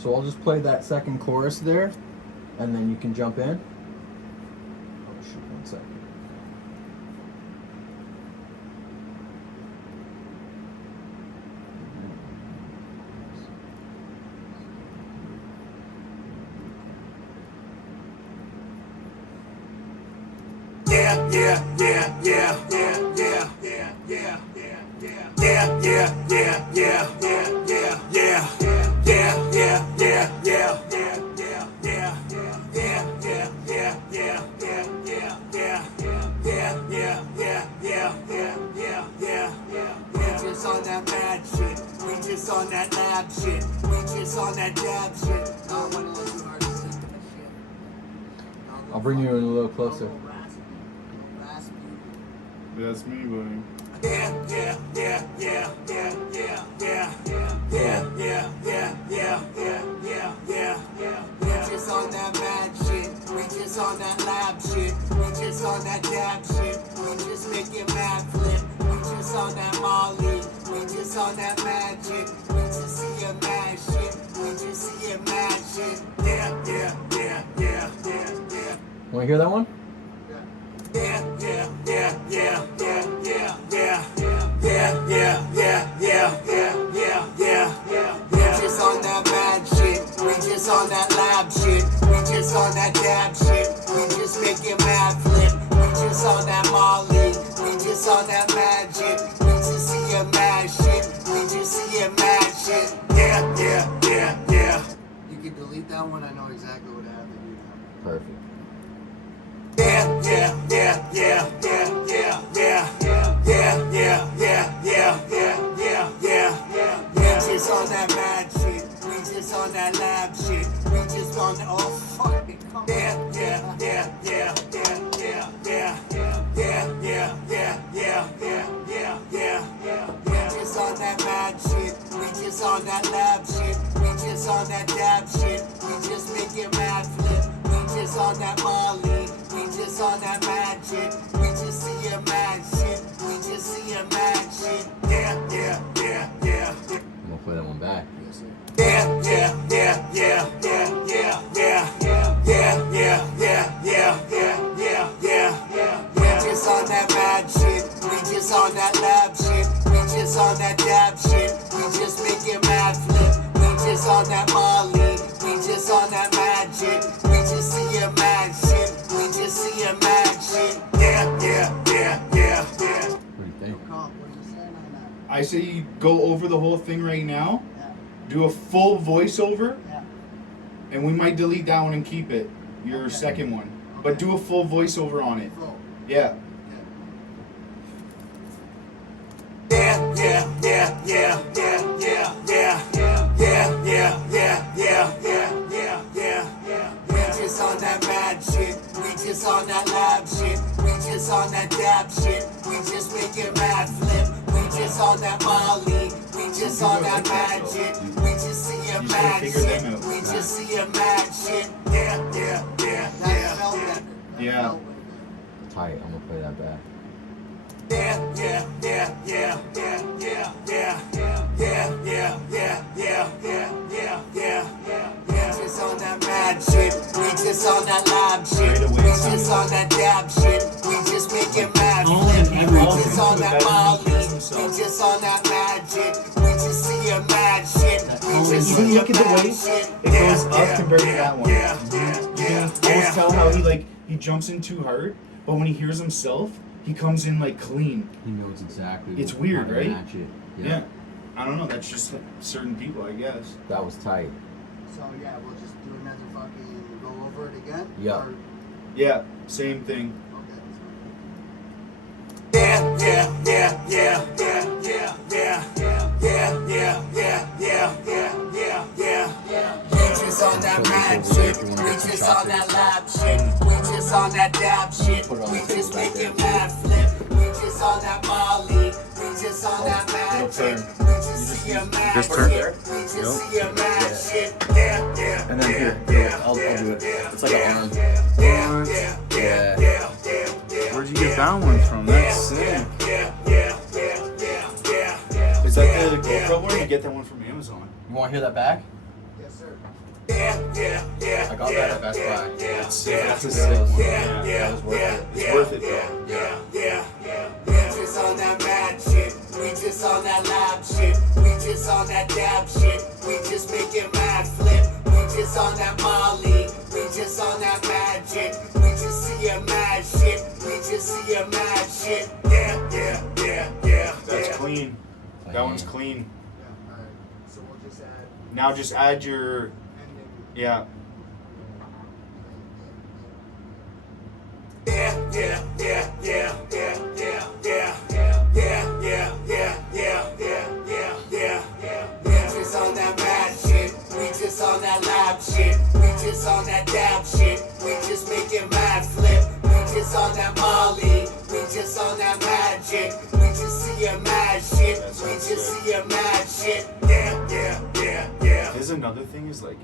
So I'll just play that second chorus there, and then you can jump in. Oh shoot, 1 second. On that mad shit, we just on that lab shit, we just on that dab shit. I don't want to let you artists think that shit. I'll bring you in a little closer. That's me, buddy. We just on that mad shit, we just on that lab shit, we just on that dab shit, we just making mad flip, we just on that Molly, we just on that magic, we just see a mad shit, we just see a mad shit. Want to hear that one? We just on that mad shit, we just on that lab shit, we just on that dab shit, we just making mad flip, we just on that Molly, we just on that magic, we just see a mad shit, we just see a mad shit. You can delete that one, I know exactly what I have to do now. Perfect. We just on that mad shit, we just on that lab shit, we just on the oh fuck it, come on. We just on that mad shit, we just on that lab shit, we just on that dab shit, we just making mad flip, we just on that Molly, we just on that magic, we just see a mad shit, we just see a mad shit. I'm gonna play that one back. We just on that mad shit, we just on that lab shit, we just on that dab shit, we just making mad flip, we just on that Molly, we just on that magic, we just see a mad shit, we just see a mad shit. What do you think? I say you go over the whole thing right now, do a full voiceover, and we might delete that one and keep it, your second one. But do a full voiceover on it. Yeah. We just on that mad shit, we just on that lab shit, we just on that dab shit, we just making mad flip, we just on that Molly, we just on that magic, we just see a mad shit, we just see a mad shit. Yeah. Tight. I'm gonna play that back. We just on that mad shit, we just on that lab shit, we just on that dab shit, we just making mad flip, we just on that Molly, we just on that magic, we just see a mad shit, we just Even see a look at the mad way shit. it goes up compared to that one. You can almost tell how he jumps in too hard, but when he hears himself, he comes in like clean. He knows exactly. It's weird, how to right? match it. Yeah. I don't know, that's just certain people, I guess. That was tight. So yeah, we'll just do another fucking go over it again? Yeah. Or- Yeah, same thing. We just on that mad shit, we just on that lab shit, we just on that dab shit, we just making mad flip, we just on that Molly, we just on that magic, we just see a mad Just turn. shit, we just see a mad shit. And then here, I'll do it. It's like an arm. Yeah. Where'd you get that one from? That's sick. Is that the GoPro one? You get that one from Amazon. You want to hear that back? Yes, sir. I got that at Best Buy. It's sick. That's It's a sick. sick one. Yeah. That was worth it. It's worth it though. We just on that mad shit. We just on that lab shit. We just on that dab shit. We just making mad flip. We just on that Molly. We just on that magic. We just see a mad shit. We just see a mad shit. That's clean. That one's clean. Yeah, alright. So we'll just add Now just add your, ending. yeah. We just on that mad shit. We just on that lab shit. We just on that dab shit. We just making mad flip. We just on that Molly. We just on that magic. We just see a mad shit. We just see a mad shit. Here's another thing is like,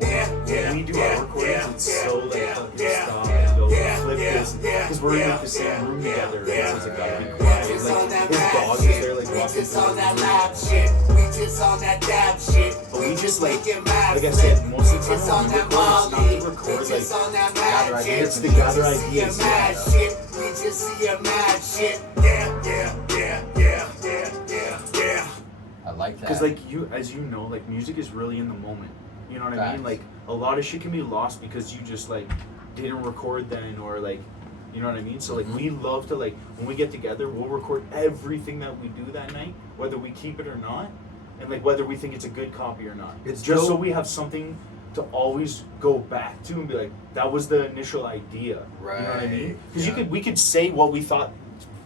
When we do our recordings, it's so like fucking stop and go flip this because we're in like the same room together. And it's like gotta be quiet. Like his dog is there like We walking just through on that the room. lab shit. We just on that dab shit. But we just like mad I said, most of the just on time that when we record, it's not to Molly. record We just like on that gather mad ideas. shit. it's to We gather just see a ideas. mad Yeah. shit. We just see a mad shit. I like that. Because like you, as you know, like music is really in the moment. You know what I mean? Facts. Like a lot of shit can be lost because you just like didn't record then, or like, you know what I mean? So like we love to like when we get together, we'll record everything that we do that night, whether we keep it or not, and like whether we think it's a good copy or not. It's just so dope. we have something to always go back to and be like, that was the initial idea. You know what I mean? Right, Because yeah. we could say what we thought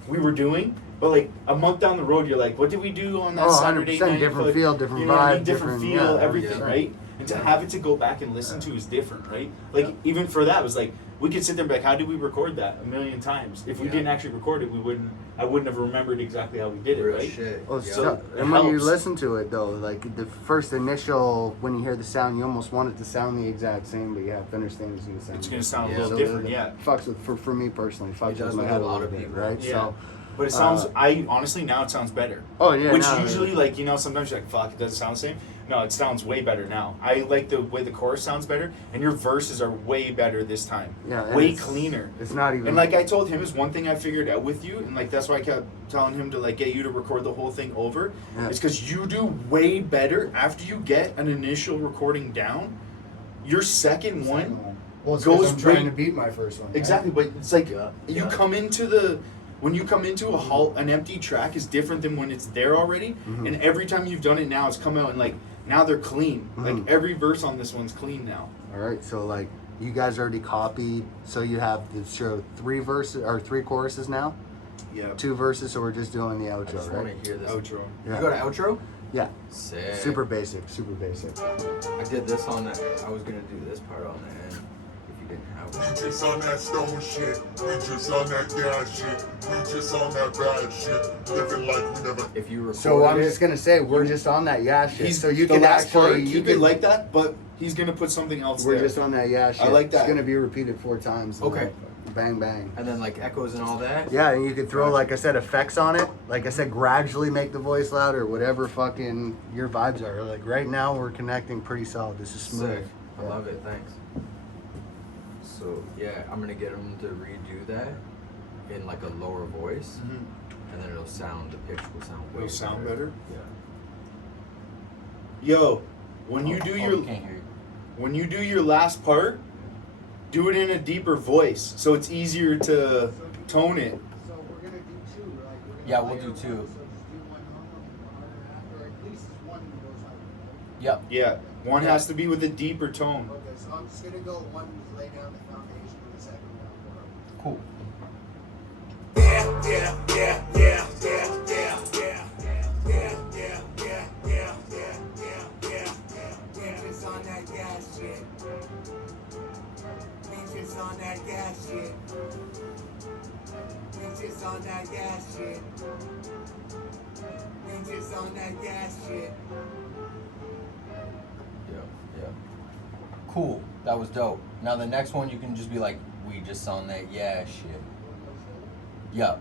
we were doing. But like a month down the road, you're like, what did we do on that Oh, Saturday 100% night? different Like, feel, different you know what I mean? vibe, different different- feel, yeah, everything, yeah. right? And to have it to go back and listen to is different, right? Like even for that, it was like we could sit there and be like, how did we record that a million times? If we Yeah. didn't actually record it, I wouldn't have remembered exactly how we did it, Real right? shit. Well, Yeah. so, it and when you helps. listen to it though, like the first initial, when you hear the sound, you almost want it to sound the exact same, but you have to understand it's gonna sound. It's gonna sound Yeah. a little So different, that- yeah. Fucks with for me personally. Fucks It does with my with head a lot little of bit, people. right? Yeah. So, But it sounds. I honestly now it sounds better. oh yeah, Which no, usually, like, you know, sometimes you're like, fuck, it doesn't sound the same. No, it sounds way better now. I like the way the chorus sounds better, and your verses are way better this time. yeah, and way it's- cleaner. It's not even. And like I told him, is one thing I figured out with you, and like that's why I kept telling him to like get you to record the whole thing over. Yeah. It's because you do way better after you get an initial recording down. Your second one, well, it's goes goes I'm trying way- to beat my first one. right? exactly, but it's like Yeah, you yeah. come into the. When you come into an empty track is different than when it's there already, Mhm. and every time you've done it now, it's come out and like now they're clean. Mhm. Like every verse on this one's clean now. All right, so like you guys already copied, so you have the show 3 verses or 3 choruses now, Yeah. 2 verses, so we're just doing the I outro, just right? want to hear this. Outro. Yeah. You go to outro? Yeah, Sick. super basic, super basic. I did this on that. I was gonna do this part on the end if you didn't have We it. just on that stone shit. We just on that gas shit. We just on that bad shit. Living like we never. If you recorded So I'm it, just gonna say we're just on that yeah shit. So you the can last actually part, you keep can it like that, but he's gonna put something else we're there. just on that yeah shit. like that. It's gonna be repeated 4 times. and Okay. then Bang bang. and then like echoes and all that. Yeah, and you could throw, like I said, effects on it. Like I said, gradually make the voice louder, whatever fucking your vibes are. Like right now, we're connecting pretty solid. This is smooth. Sick. I love it. Thanks. So yeah, I'm gonna get him to redo that in like a lower voice, Mhm. and then it'll sound. The pitch will sound way It'll sound better? Yeah. Yo, when you do Oh, your you can't hear you. when you do your last part, do it in a deeper voice so it's easier to tone it. So we're gonna do 2. Like we're gonna Yeah, we'll do 2. So just do one harder after, at least one goes higher. Yep. Yeah, one Yeah. has to be with a deeper tone. Okay, so I'm just gonna go one to lay down the foundation, and the second one. Cool. We just on that gas shit. We just on that gas shit. We just on that gas shit. We just on that gas shit. Yep. Yep. Cool. That was dope. Now the next one you can just be like, we just on that yeah shit. Yep.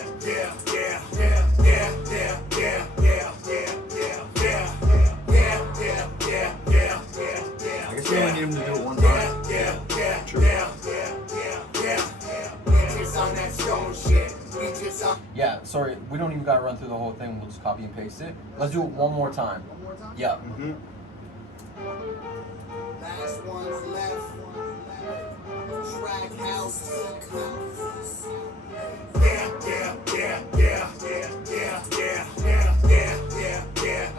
we don't even gotta run through the whole thing. We'll just copy and paste it. Let's do it one more time. One more time? Yeah. Mm-hmm. Last one's left. Track house. Yeah, yeah, yeah, yeah, yeah, yeah, yeah, yeah, yeah, yeah, yeah,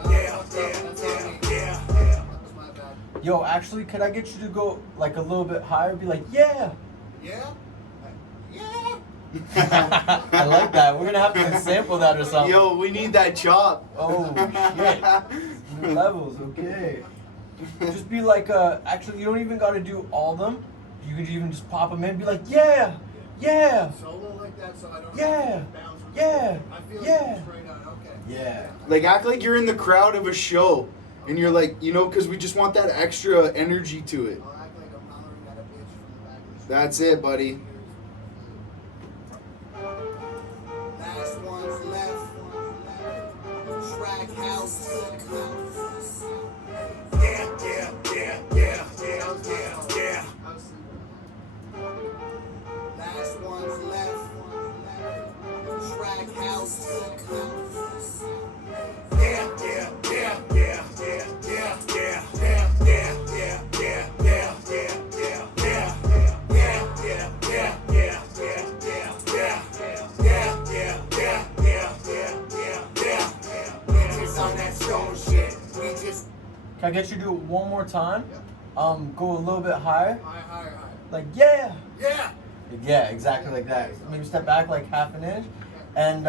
yeah. That was my bad. Yo, actually, could I get you to go like a little bit higher? Be like, yeah. Yeah? I like that. We're gonna have to sample that or something. Yo, we need that chop. Oh shit. New levels, okay. Just be like, actually, you don't even gotta do all of them. You could even just pop them in and be like, yeah, yeah, Solo like that so I don't Yeah. have to bounce with yeah, it. I feel yeah. like straight out. Okay. yeah. Like, act like you're in the crowd of a show. And you're like, you know, because we just want that extra energy to it. I'll act like I'm hollering at a bitch from the back of the street. That's it, buddy. Last one's left. Track house. Yeah, yeah, yeah, yeah, yeah, yeah, yeah. I was sleeping. Last one's left. Track house. Yeah, yeah, yeah, yeah, yeah, yeah, yeah, yeah, yeah, yeah, yeah, yeah, yeah, yeah, yeah, yeah, yeah, yeah, yeah, yeah. Just on that stone shit. We just Can I get you to do it one more time? Yeah. Go a little bit higher. Higher. Like, yeah. Yeah! Yeah, exactly like that. Maybe step back like half an inch. And,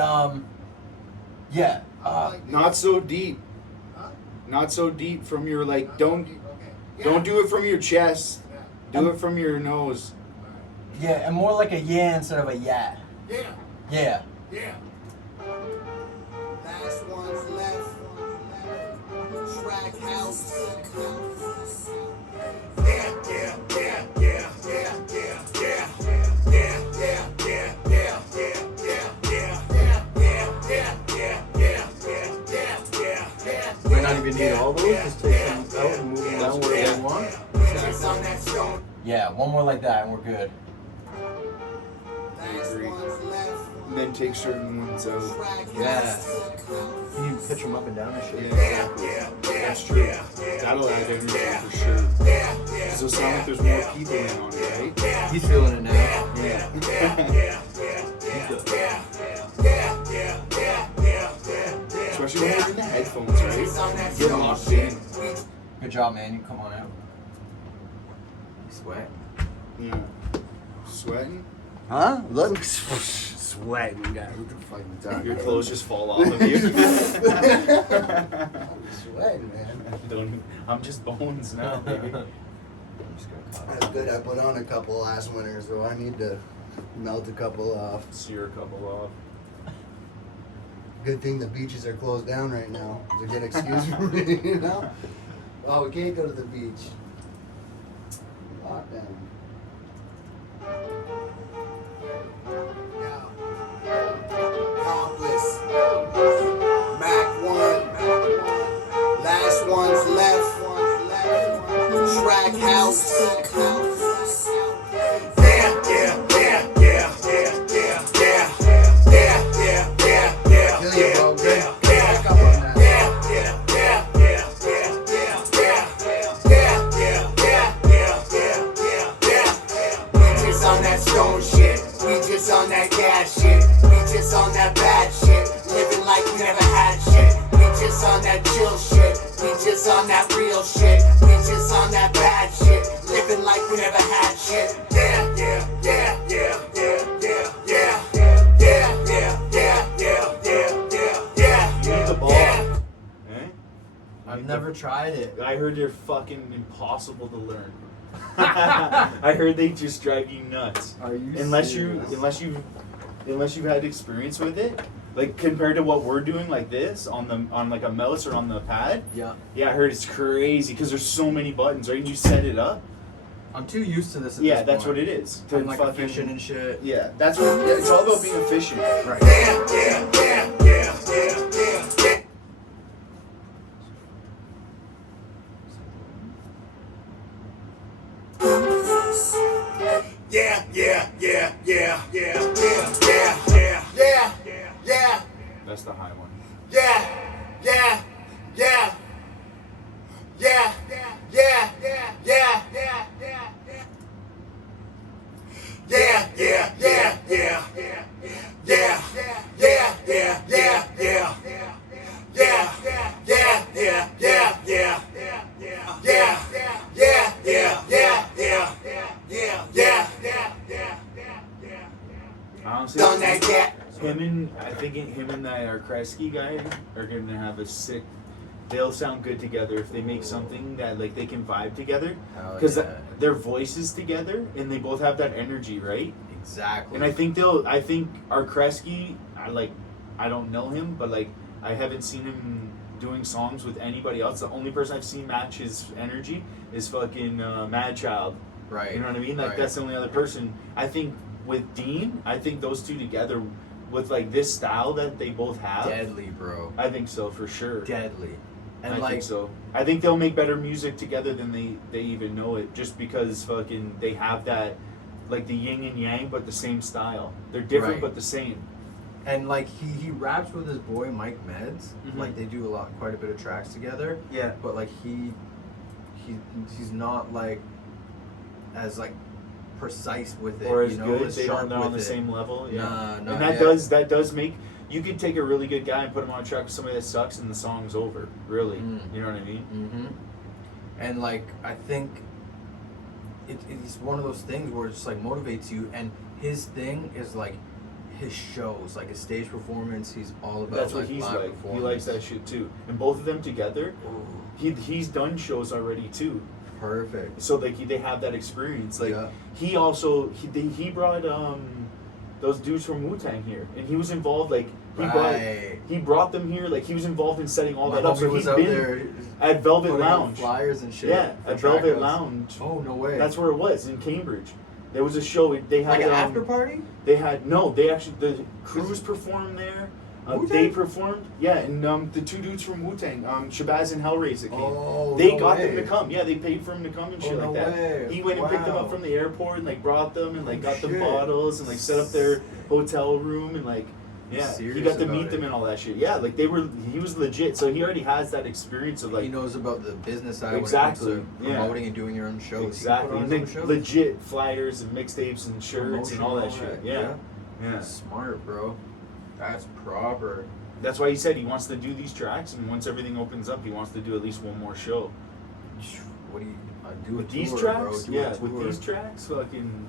yeah. Not so deep. Huh? Not so deep from your, like, don't Okay. don't do it from your chest. Yeah. Do it from your nose. Yeah, and more like a yeah instead of a yeah. Yeah. Yeah. Yeah. last one's left. Track house. Yeah, yeah, yeah, yeah, yeah, yeah, yeah, yeah, yeah, yeah, yeah, yeah, yeah, yeah, yeah. Might not even need all those. Just take them out and move them down where they want. Just on that stone. Yeah, one more like that and we're good. Last one's left. And then take certain ones out. Track Yeah. house. Can you pitch them up and down and shit? Yeah, that's true. That'll add energy for sure. Because it'll sound like there's more people in on it, right? He's feeling it now. Yeah. Especially when you're in the headphones, right? Get locked in. Good job, man. You come on out. Sweat. Yeah. Sweating? Huh? Look, sweating guy. What the fuck you talking Your about? clothes just fall off of you. Sweating, man. Don't, I'm just bones now, baby. I'm just gonna cut. That's good. I put on a couple last winter, so I need to melt a couple off. Sear a couple off. Good thing the beaches are closed down right now. It's a good excuse for me, you know? Oh, we can't go to the beach. Lockdown. Complice. Mackwon. Last one's left. Track house. Yeah, yeah, yeah, yeah, yeah, yeah, yeah, yeah, yeah, yeah, yeah, Kill you, bro. Good. yeah, Pick up on that. yeah, yeah, yeah, yeah, yeah, yeah, yeah, yeah, yeah, yeah, yeah. We just on that stone shit. We just on that gas shit. We just on that bad shit. Living like we never had shit. We just on that chill shit. We just on that real shit. We just on that bad shit. Living like we never had shit. Yeah, yeah, yeah, yeah, yeah, yeah, yeah, yeah, yeah, yeah, yeah, yeah, yeah, You need the ball. yeah. Eh? I've never tried it. I heard they're fucking impossible to learn. I heard they just drive you nuts. Are you unless serious? you've had experience with it, like compared to what we're doing like this on like a mouse or on the pad. Yeah. Yeah, I heard it's crazy because there's so many buttons, right? And you set it up. I'm too used to this. Yeah, that's what it is. To I'm like efficient and shit. Yeah, that's what. Yeah, it's all about being efficient. Right. Yeah, yeah, yeah, yeah, yeah, yeah. Yeah, yeah, yeah, yeah, yeah, yeah, yeah, yeah, yeah, our Kresge guy are gonna have a sick. They'll sound good together if they make something that like they can vibe together, Hell because yeah. their voices together and they both have that energy, right? Exactly. And I think our Kresge, I don't know him, but like I haven't seen him doing songs with anybody else. The only person I've seen match his energy is fucking Mad Child. Right. You know what I mean? Like Right. that's the only other person. I think with Dean, I think those two together with like this style that they both have. Deadly, bro. I think so for sure. Deadly. And I like, think so. I think they'll make better music together than they even know it, just because fucking they have that, like the yin and yang, but the same style. They're different Right. but the same. and like he raps with his boy Mike Meds. Mhm. Like they do quite a bit of tracks together. Yeah. But like he's not like as like precise with it, Or as you know, good. as They sharp don't on with the it. same level. Yeah. Nah, and not that yet. does make you could take a really good guy and put him on a track with somebody that sucks and the song's over. Really. Mm. You know what I mean? Mm-hmm. And like I think it's one of those things where it just like motivates you. And his thing is like his shows, like his stage performance. He's all about That's what like he's live like. He performance. likes that shit too. And both of them together, Ooh, he's done shows already too. perfect. So like they have that experience. Like Yeah. he also he brought those dudes from Wu-Tang here, and he was involved. Like Right. he brought them here. Like he was involved in setting all My that up. homie So was he's out been there at Velvet putting out Lounge. flyers and shit. Yeah, for at track Velvet outs. Lounge. Oh no way. That's where it was in Cambridge. There was a show. They had like an after party. They had no. They actually the crews performed there. Wu-Tang? They performed. Yeah, and the two dudes from Wu-Tang, Shabazz and Hellraiser came. Oh, They no got way. them to come. Yeah, they paid for them to come and shit Oh, no like that. way. He went and picked them Wow. up from the airport and like brought them and like got them Shit. bottles and like set up their hotel room and like yeah, he Serious got to about meet it. them and all that shit. Yeah, like he was legit. So he already has that experience of like He knows about the business side Exactly, when it comes to yeah. promoting and doing your own shows. exactly He and put on his own shows? legit flyers and mixtapes and shirts Promotion and all that shit. Yeah. Yeah. Smart, bro. That's proper. That's why he said he wants to do these tracks, and once everything opens up, he wants to do at least one more show. What do you do? With a these tour, tracks, bro. Do a yeah, with tour. these tracks, fucking,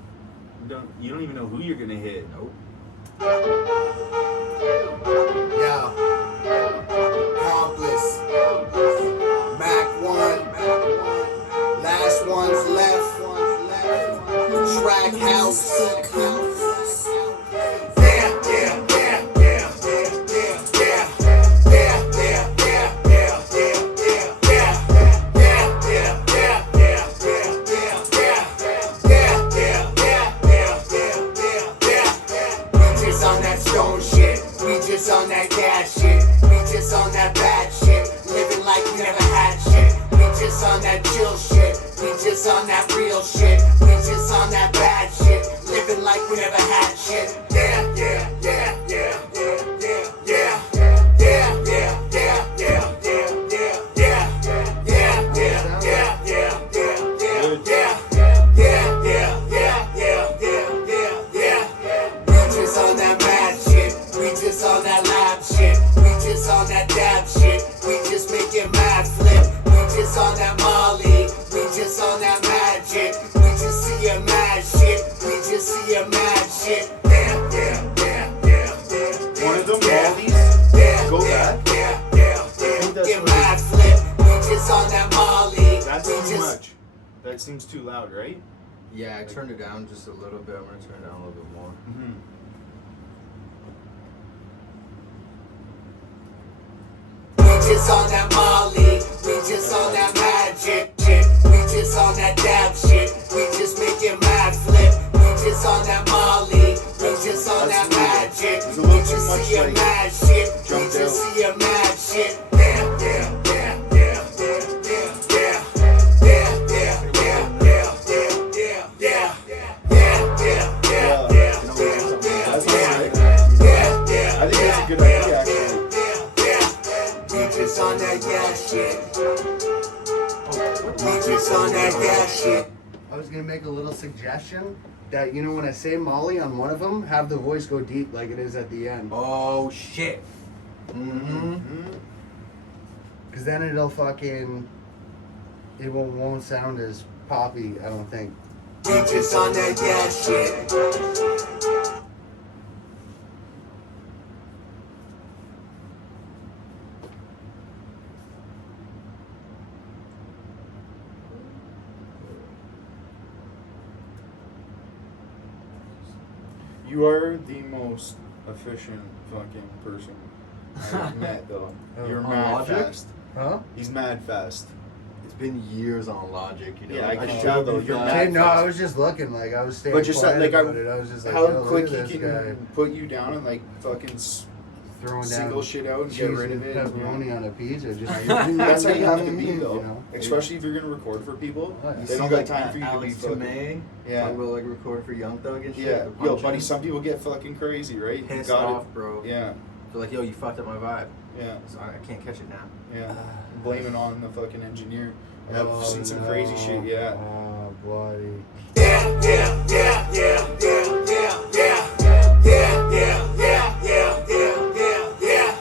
you don't even know who you're gonna hit. Nope. Yeah. Complice. Mackwon. Last one's left. Track house. Yeah, yeah, yeah, yeah, yeah, yeah, yeah. Yeah, yeah, yeah, yeah, yeah, yeah, yeah. Yeah, yeah, yeah, yeah, yeah, yeah, yeah. Yeah, yeah, yeah, yeah, yeah, yeah. We just on that stone shit. We just on that gas shit. We just on that bad shit. Living like we never had shit. We just on that chill shit. We just on that real shit. We just on that bad shit. Living like we never had shit. Yeah, yeah, yeah, yeah, yeah, yeah, yeah. Yeah, yeah, yeah, yeah, yeah, yeah, yeah. Yeah, yeah, yeah, yeah, yeah, yeah, yeah. Yeah, yeah, yeah, yeah, yeah, yeah. We just on that mad shit. We just on that lab shit. We just on that dab shit. We just making mad flip. We just on that Molly. We just on that magic. We just see a mad shit. We just see a mad shit. Yeah, yeah, yeah, yeah, yeah. One of them, yeah, Molly's, yeah, go yeah, back. yeah, yeah, think yeah. that's Get what mad flip. We just on that Molly. That's We too just much. That seems too loud, right? Yeah, I turned it down just a little bit. I'm gonna turn it down a little bit more. Mm-hmm. We just on that Molly, we just on that magic shit. We just on that dab shit. We just making mad flip. We just on that Molly, we just on that magic. It's a We little too just much, see a like, mad shit. We jumped just out. see a mad shit. Yeah, yeah, yeah, yeah, yeah, yeah, yeah, yeah, yeah, yeah, yeah, yeah, yeah, yeah, yeah, yeah, yeah, That's yeah, alright. yeah, yeah. I think that's a good idea, actually. We just on that gas shit. We just on that gas shit. I was gonna make a little suggestion that, you know, when I say Molly on one of them, have the voice go deep like it is at the end. Oh shit. Mm-hmm. Cause then it won't sound as poppy, I don't think. We just on that gas shit. You are the most efficient fucking person I've met, though. You're On mad Logic? fast. Huh? He's mad fast. It's been years on Logic, you know. Yeah, I can showed tell, you though, you're that. mad Dude, no, I fast. was just looking, like, I was staying But just quiet like about it. I was just like, how yo, look quick at he this can guy put you down and like fucking throwing single down shit out and cheese get rid and of it. pepperoni on a pizza. Just That's how you have to be, you though. know? Especially if you're gonna record for people. Oh, yeah. You They see, don't like, got time for you to be Alex fucking. Tomei, Yeah. talking about like recording for Young Thug and shit. Yeah, the yo, punching. buddy, some people get fucking crazy, right? You Pissed got off, bro. it. Yeah, They're like, yo, you fucked up my vibe. yeah, So I can't catch it now. yeah. Blaming on the fucking engineer. I've Oh, seen some no. crazy shit, yeah. Oh, bloody. Yeah, yeah, yeah, yeah, yeah, yeah, yeah, yeah, yeah, yeah, yeah, yeah, yeah.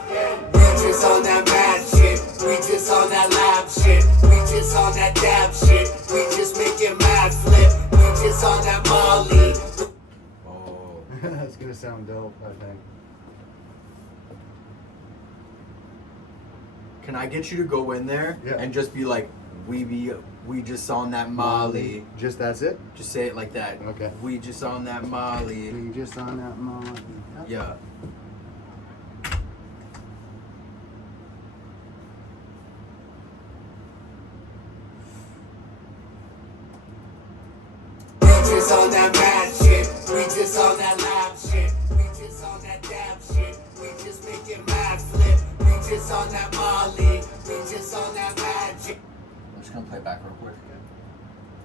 We just on that mad shit. We just on that lab shit. We just on that dab shit. We just making mad flip. We just on that Molly. Oh. That's gonna sound dope, I think. Can I get you to go in there Yeah. and just be like, we just on that Molly. Just that's it? Just say it like that. Okay. We just on that Molly. We just on that Molly. Yeah. We just on that mad shit. We just on that lab shit. We just on that dab shit. We just making mad flip. We just on that Molly. We just on that magic. I'm just gonna play it back real quick.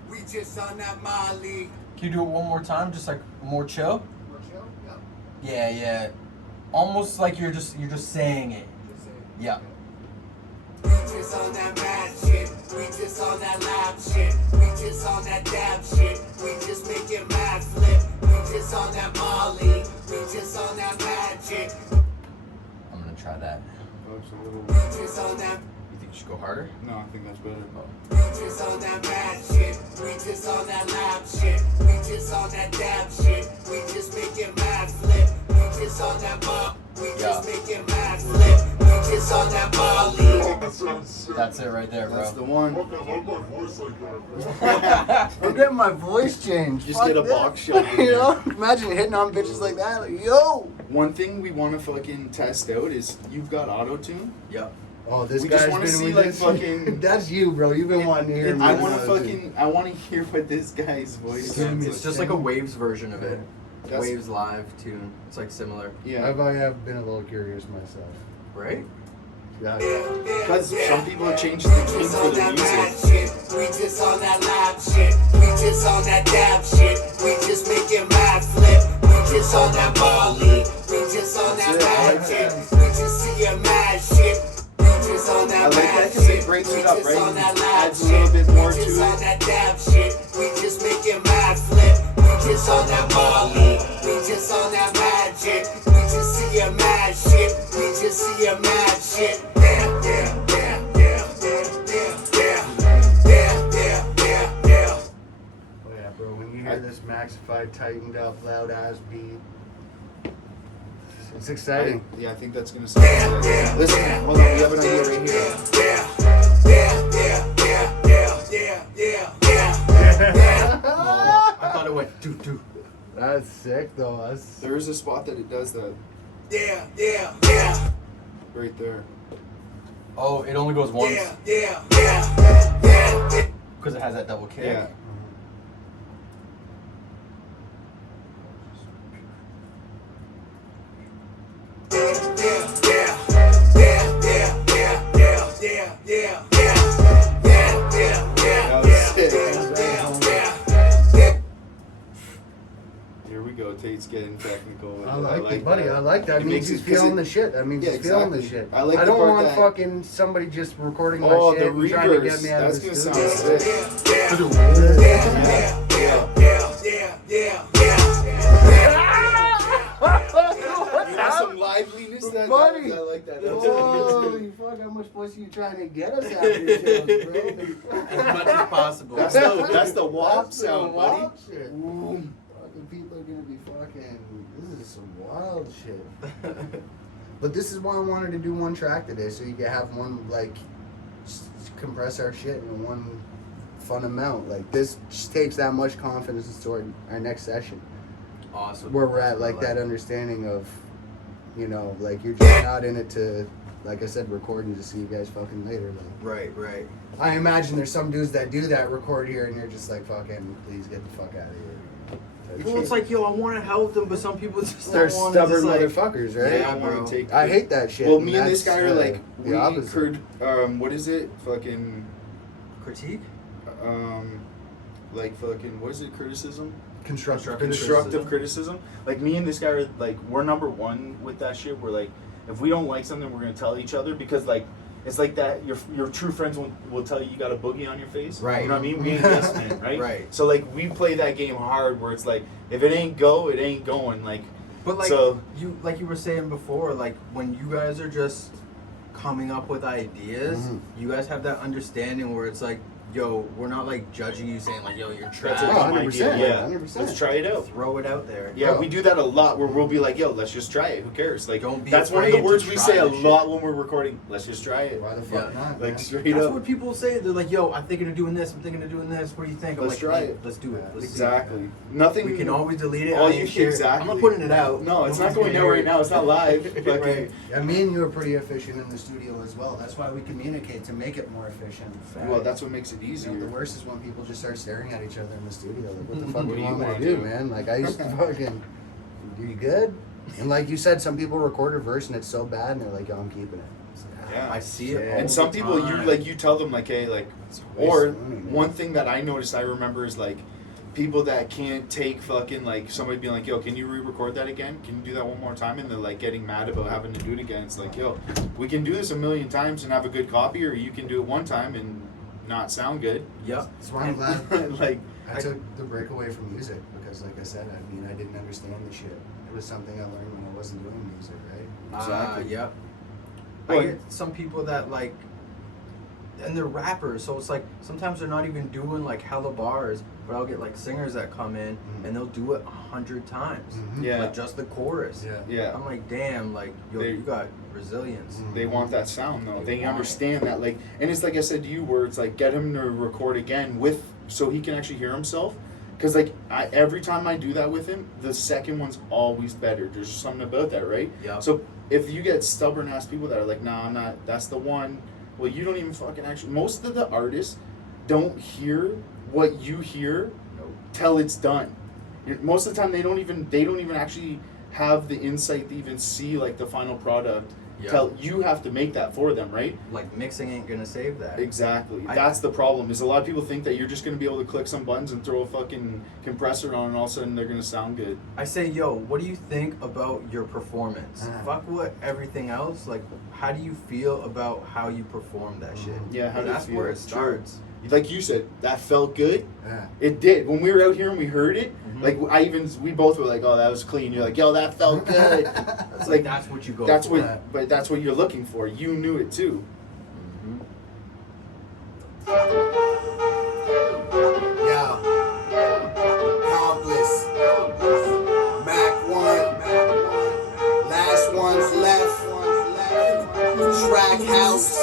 We just on that Molly. Can you do it one more time? Just like more chill? More chill? Yep. Yeah, yeah. Almost like you're just saying it. Just say it. Yeah. We just on that mad shit. We just on that lab shit. We just on that dab shit. We just making mad flip. We just on that Molly. We just on that magic. I'm gonna try that. We just on that. You think you should go harder? No, I think that's better. We just on that mad shit. We just on that lab shit. We just on that dab shit. We just making mad flip. We just on that Molly. We just making mad flip. We just on that Molly. That sounds sick. That's it right there, That's bro. the one. Fuck, I love my voice like that, bro. I'm getting my voice changed. Just Fuck get a this. box shot. You know? Imagine hitting on bitches like that. Like, yo! One thing we want to fucking test out is you've got auto tune. Yep. Oh, this We guy's just wanna been see, with like, this. fucking- That's you, bro. You've been wanting to hear me. I want to hear what this guy's voice sounds It's like. just like a Waves version of it. That's- Waves live tune. It's like similar. Yeah, I have been a little curious myself. Right? Yeah. because some people have changed the tune Just for on the that mad music. shit. We just on that lab shit. We just on that dab shit. We just making mad flip. We just on that Molly. We just on that That's mad shit. We just see a mad shit. We just on I that like that mad 'cause it shit. breaks We it up, just right? on that It lab adds a little shit. bit more We just to on it. that dab shit. We just making mad flip. We just on that Molly. We just on that magic. We just see a mad shit. We just see a mad shit. Yeah, yeah, yeah, yeah, yeah, yeah, yeah, yeah, yeah, yeah. Oh yeah, bro. When you hear this maxified, tightened up, loud ass beat, it's exciting. Yeah, I think that's gonna sound sick. Listen, hold on, we have an idea right here. Yeah, yeah, yeah, yeah, yeah, yeah, yeah, yeah. I thought it went doo doo. That's sick though. That's There is a spot that it does that Yeah, yeah, yeah, right there. Oh, it only goes once yeah, yeah, yeah, yeah. because it has that double kick. Yeah. That was sick. Here we go. Tate's getting technical. with I it. like it, buddy. that. I like that. It That means makes he's it- 'cause feeling it- the shit. That means Yeah, he's feeling the exactly. shit. I like the don't part want that- fucking somebody just recording my Oh, shit the and trying to get reverse. me out That's of the gonna studio. sound sick. You know, some liveliness that Buddy. I like that. That's Holy fuck, how much voice are you trying to get us after shows, bro? As much as possible. That's the wop That's the sound, buddy. wop shit. Fucking people are gonna be fucking. This is some wild shit. But this is why I wanted to do one track today, so you can have one like compress our shit in one fun amount. Like this just takes that much confidence into our next session. awesome. where we're That's at, what I like that understanding of, you know, like you're just not in it to, like I said, record and just see you guys fucking later. Like, Right. I imagine there's some dudes that do that, record here, and you're just like, fucking, please get the fuck out of here. Type Well, shit. it's like, yo, I want to help them, but some people just They're don't want stubborn to. Like, motherfuckers, right? Yeah, I bro. want to take. I hate that shit. Well, me and this that's, guy are like, the we opposite. heard, what is it? Fucking, critique. like fucking, what is it? Criticism? Constructive Constructive criticism. Like me and this guy are like, we're number one with that shit. We're like, if we don't like something, we're gonna tell each other because like. It's like that. Your true friends will tell you got a boogie on your face. Right. You know what I mean? We ain't yes men, right? Right. So like we play that game hard, where it's like if it ain't go, it ain't going. Like, But like so, you were saying before, like when you guys are just coming up with ideas, Mhm. you guys have that understanding where it's like, yo, we're not like judging you, saying like, yo, you're That's trash. a Oh, dumb 100%, idea. Yeah. 100%. Let's try it out. Throw it out there. Yeah, Bro. we do that a lot where we'll be like, yo, let's just try it. Who cares? Like, Don't be that's one of the afraid to words we try say a the shit. lot when we're recording. Let's just try it. Why the fuck Yeah. not? Like, man? straight That's up. what people say. They're like, yo, I'm thinking of doing this. I'm thinking of doing this. What do you think? I'm Let's like, try hey, it. let's do it. Let's see. Exactly. Nothing. We can always delete it. All I you ain't share it. exactly. I'm not putting it out. No, it's not Nobody's going gonna out hear right it. now. It's not live. Fucking- Right. Yeah, me and you are pretty efficient in the studio as well. That's why we communicate to make it more efficient. Well, that's what makes it You know, easier. the worst is when people just start staring at each other in the studio. Like, what the fuck What do do you you want me to wanna do, do? man? Like, I used to fucking, are you good? And like you said, some people record a verse and it's so bad, and they're like, yo, I'm keeping it. It's like, Yeah. I see it. Yeah. all And some the people, time. you tell them like, hey, like, It's a waste or of money, man. one thing that I noticed, I remember is like, people that can't take fucking like somebody being like, yo, can you re-record that again? Can you do that one more time? And they're like getting mad about having to do it again. It's like, yo, we can do this a million times and have a good copy, or you can do it one time and not sound good. Yep. That's why I'm glad Like, I took the break away from music because, like I said, I mean, I didn't understand the shit. It was something I learned when I wasn't doing music, right? Exactly. Yep. Well, I get some people that like, and they're rappers, so it's like sometimes they're not even doing like hella bars, but I'll get like singers that come in and they'll do it 100 times, Mhm. Yeah. like just the chorus. Yeah. yeah. I'm like, damn, like yo, They- you got resilience. They want that sound though. They They want understand that, like, and it's like I said to you, where it's like get him to record again with, so he can actually hear himself. Cause like every time I do that with him, the second one's always better. There's something about that, right? Yep. So if you get stubborn ass people that are like, nah, I'm not. That's the one. Well, you don't even fucking actually. Most of the artists don't hear what you hear Nope. till it's done. Most of the time, they don't even actually have the insight to even see like the final product. Yeah. Till you have to make that for them, right? Like mixing ain't gonna save that. Exactly. I- That's the problem. Is a lot of people think that you're just gonna be able to click some buttons and throw a fucking compressor on, and all of a sudden they're gonna sound good. I say, yo, what do you think about your performance? Fuck what everything else. Like, how do you feel about how you perform that shit? Yeah, how do you that's feel? where it True. starts. Like you said, that felt good. Yeah. It did. When we were out here and we heard it, Mhm. like we both were like, "Oh, that was clean." You're like, "Yo, that felt good." It's like, like that's what you go. That's for. what, but that's what you're looking for. You knew it too. Mhm. Yeah. Complice. Mackwon. Last one's left. Track house.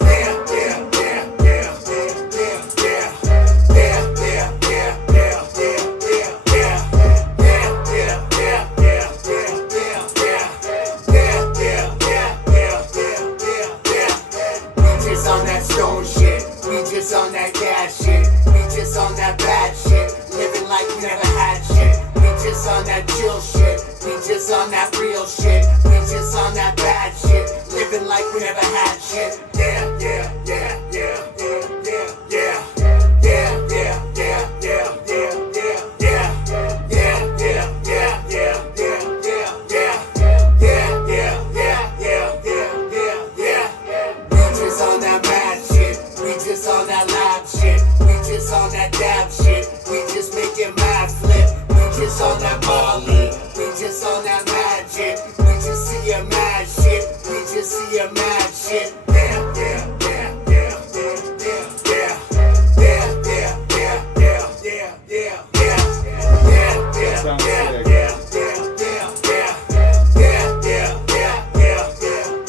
Yeah, yeah, yeah, yeah, yeah, yeah, yeah. Yeah, yeah, yeah, yeah, yeah, yeah, yeah. Yeah, yeah, yeah, yeah, yeah, yeah, yeah. Yeah, yeah, yeah, yeah, yeah, yeah. We just on that stone shit. We just on that gas shit. We just on that bad shit. Living like we never had shit. We just on that chill shit. We just on that real shit. We just on that bad shit. Living like we never had shit. Yeah, yeah, yeah, yeah, yeah, yeah, yeah. Yeah, yeah, yeah, yeah, yeah, yeah, yeah. Yeah, yeah, yeah, yeah, yeah, yeah, yeah. Yeah, yeah, yeah, yeah, yeah, yeah, yeah. We just on that mad shit. We just on that lab shit. We just on that dab shit. We just making mad flip. We just on that Molly. We just on that magic. We just see a mad shit. We just see a mad shit. Yeah, yeah, yeah, yeah, yeah, yeah, yeah, yeah, yeah, yeah, yeah, yeah, yeah, yeah, yeah, Sounds yeah, sick. yeah, yeah, yeah, yeah, yeah, yeah, yeah, yeah,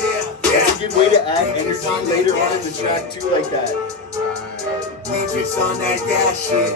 yeah. That's a good way to add energy later on in the track too, like that. We just on that gas shit.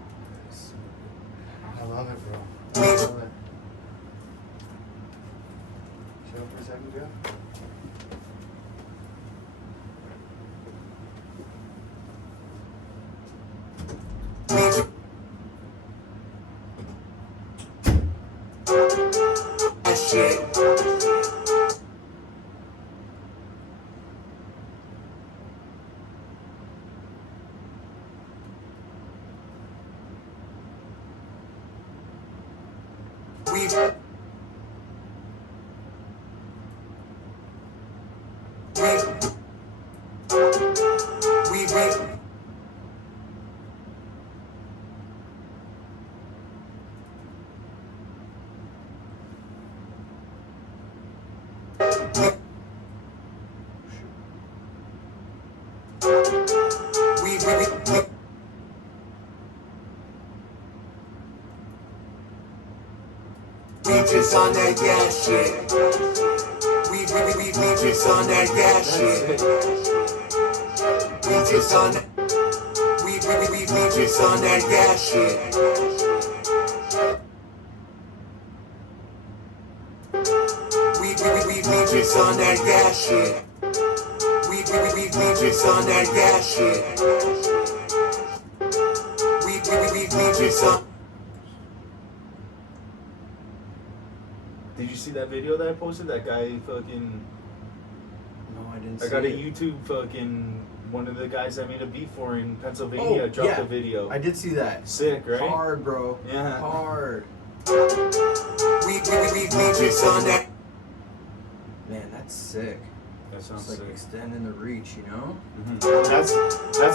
I love it, bro. I love it. Chill for a second, Joe. Shit. We just on that gas shit. We just on that gas shit. We just on that. We just on that gas shit. We just on that gas shit. We just on that gas shit. We just on. Did you see that video that I posted? That guy fucking. No, I didn't I see got a it. YouTube fucking. One of the guys I made a beat for in Pennsylvania dropped a video. I did see that. Sick, right? Hard, bro. Yeah. Hard. We just on that. Man, that's sick. That sounds It's like sick. extending the reach, you know? That's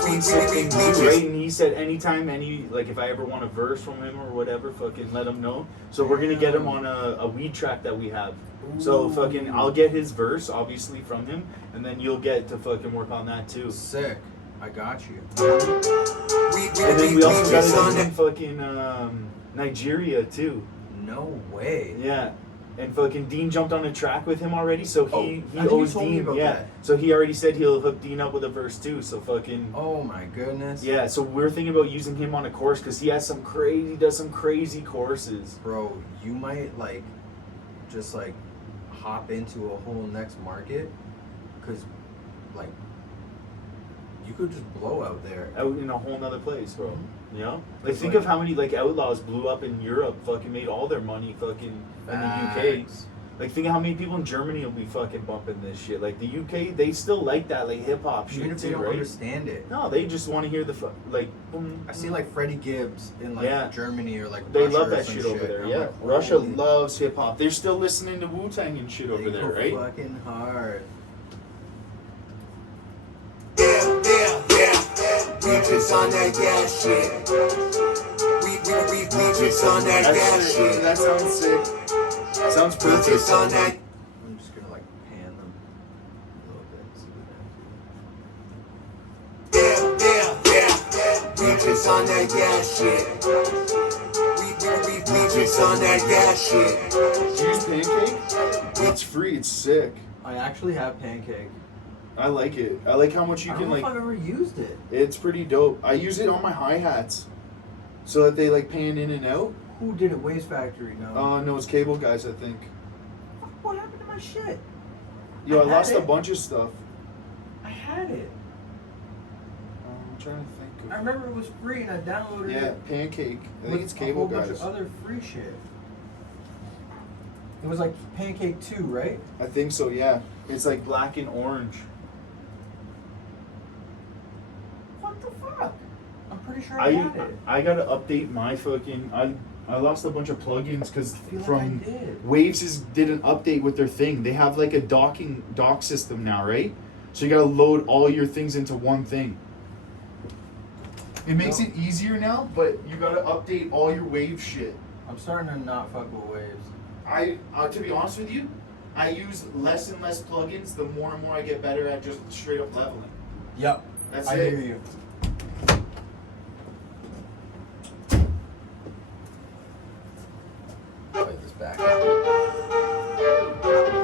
one sick thing too, right? And he said anytime if I ever want a verse from him or whatever, fucking let him know. So we're gonna get him on a weed track that we have. So fucking I'll get his verse obviously from him, and then you'll get to fucking work on that too. Sick. I got you. And then we also got him in fucking Nigeria too. No way. Yeah. And fucking Dean jumped on a track with him already, so I he think you owes told me Dean. about Yeah. that. So he already said he'll hook Dean up with a verse too. So fucking. Oh my goodness. Yeah, so we're thinking about using him on a course because he does some crazy courses. Bro, you might just hop into a whole next market, cause you could just blow out there. Out in a whole nother place, bro. You know? It's Think like- of how many outlaws blew up in Europe, fucking made all their money fucking in the UK. Facts. Think of how many people in Germany will be fucking bumping this shit. The UK, they still like that hip hop shit Even if they too, don't right? understand it. No, they just want to hear the boom. I see Freddie Gibbs in Yeah. Germany or They Russia love or that some shit over there. And Yeah, I'm like, Russia holy- loves hip hop. They're still listening to Wu-Tang and shit over they there, go right? Fucking hard. Yeah. We just on that gas shit. We just on that gas shit. That sounds sick. Sounds We perfect. just on that. I'm just gonna pan them a little bit. See what We just on that gas shit. We just on that gas shit. Did you use Pancake? It's free. It's sick. I actually have Pancake. I like it. I like how much you I can don't know if I've ever used it. It's pretty dope. I use it on my hi-hats, so that they pan in and out. Who did it? Waste Factory? No. No, it's Cable Guys, I think. What happened to my shit? Yo, I had lost a it. bunch of stuff. I had it. I'm trying to think. I remember it was free and I downloaded Yeah, it. Pancake. I think with it's a Cable whole bunch Guys. of other free shit. It was Pancake 2, right? I think so. Yeah. It's black and orange. What the fuck? I'm pretty sure I had it. I gotta update my fucking. I lost a bunch of plugins because I feel like from I did. Waves did an update with their thing. They have a dock system now, right? So you gotta load all your things into one thing. It makes it easier now, but you gotta update all your Wave shit. I'm starting to not fuck with Waves. To be honest with you, I use less and less plugins the more and more I get better at just straight up leveling. Yep. That's I it. hear you. Play this back.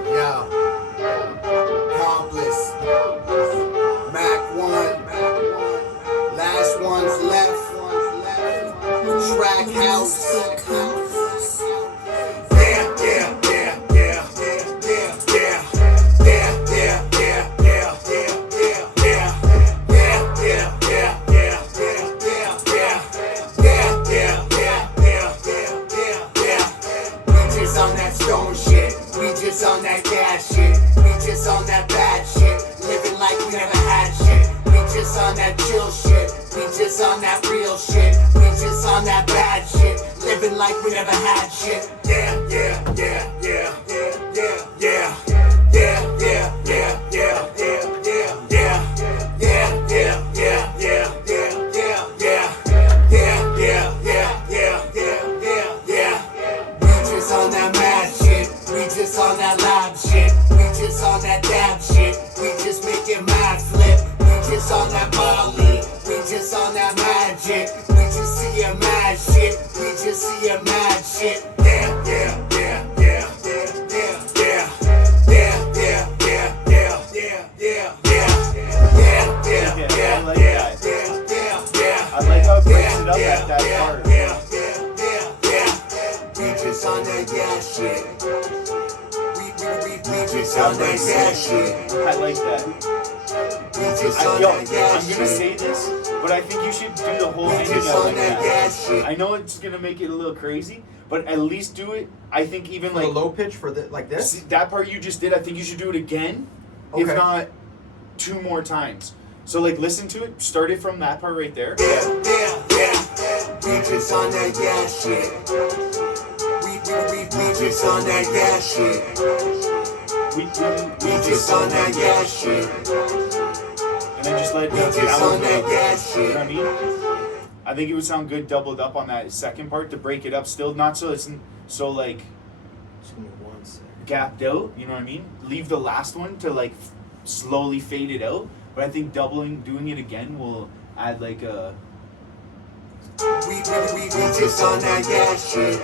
Yeah. Complice. Mackwon. Last one's left. we never had shit. Yeah, yeah, yeah, yeah, yeah, yeah, yeah. Yeah, yeah, yeah, yeah, yeah, yeah, yeah, yeah, yeah, yeah, yeah, yeah, yeah, yeah, yeah, yeah, yeah, yeah, yeah, yeah. We just on that mad shit. We just on that lab shit. We just on that dab shit. We just making mad flip. We just on that Molly. We just on that magic. We just see a mad shit. We just see a mad shit. Yeah, yeah, yeah, yeah, yeah, yeah, yeah. Yeah, yeah, yeah, yeah, yeah, yeah, yeah, yeah, yeah, Yeah, I like yeah, that. yeah, yeah, yeah. I like how it breaks it up Yeah, at that yeah, part. yeah, yeah, yeah, yeah. We just on that yeah shit. We just on that yeah shit. I like that. We just on Yo, that yeah I'm gonna shit. say this, but I think you should do the whole We ending just out on like that that. yeah shit. I know it's gonna make it a little crazy, but at least do it. I think even For the like low pitch for like this. see, that part you just did, I think you should do it again, if Okay. not 2 more times. So like listen to it, start it from that part right there. Yeah, yeah, yeah. We just on that yeah shit. We just on that yeah shit. We Just on that yeah shit. and then just let We the just sound on that go. yeah You shit. know what I mean? I think it would sound good doubled up on that second part to break it up still, not so it's so like Just give me 1 second. gapped out, you know what I mean? Leave the last one to like slowly fade it out. But I think doing it again will add like a We just on that yeah shit.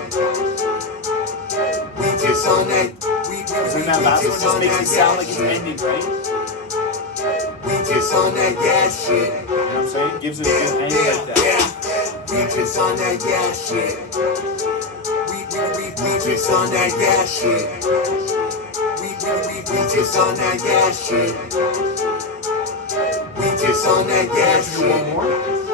We just on that. We then that last one just just on makes that it sound like yeah it's shit. ending, right? We just on that yeah shit. You know what I'm saying? Gives it a good end like that. We just on that yeah shit. We just on that yeah shit. We just on that yeah shit. We just on that yeah Should we do one shit. more?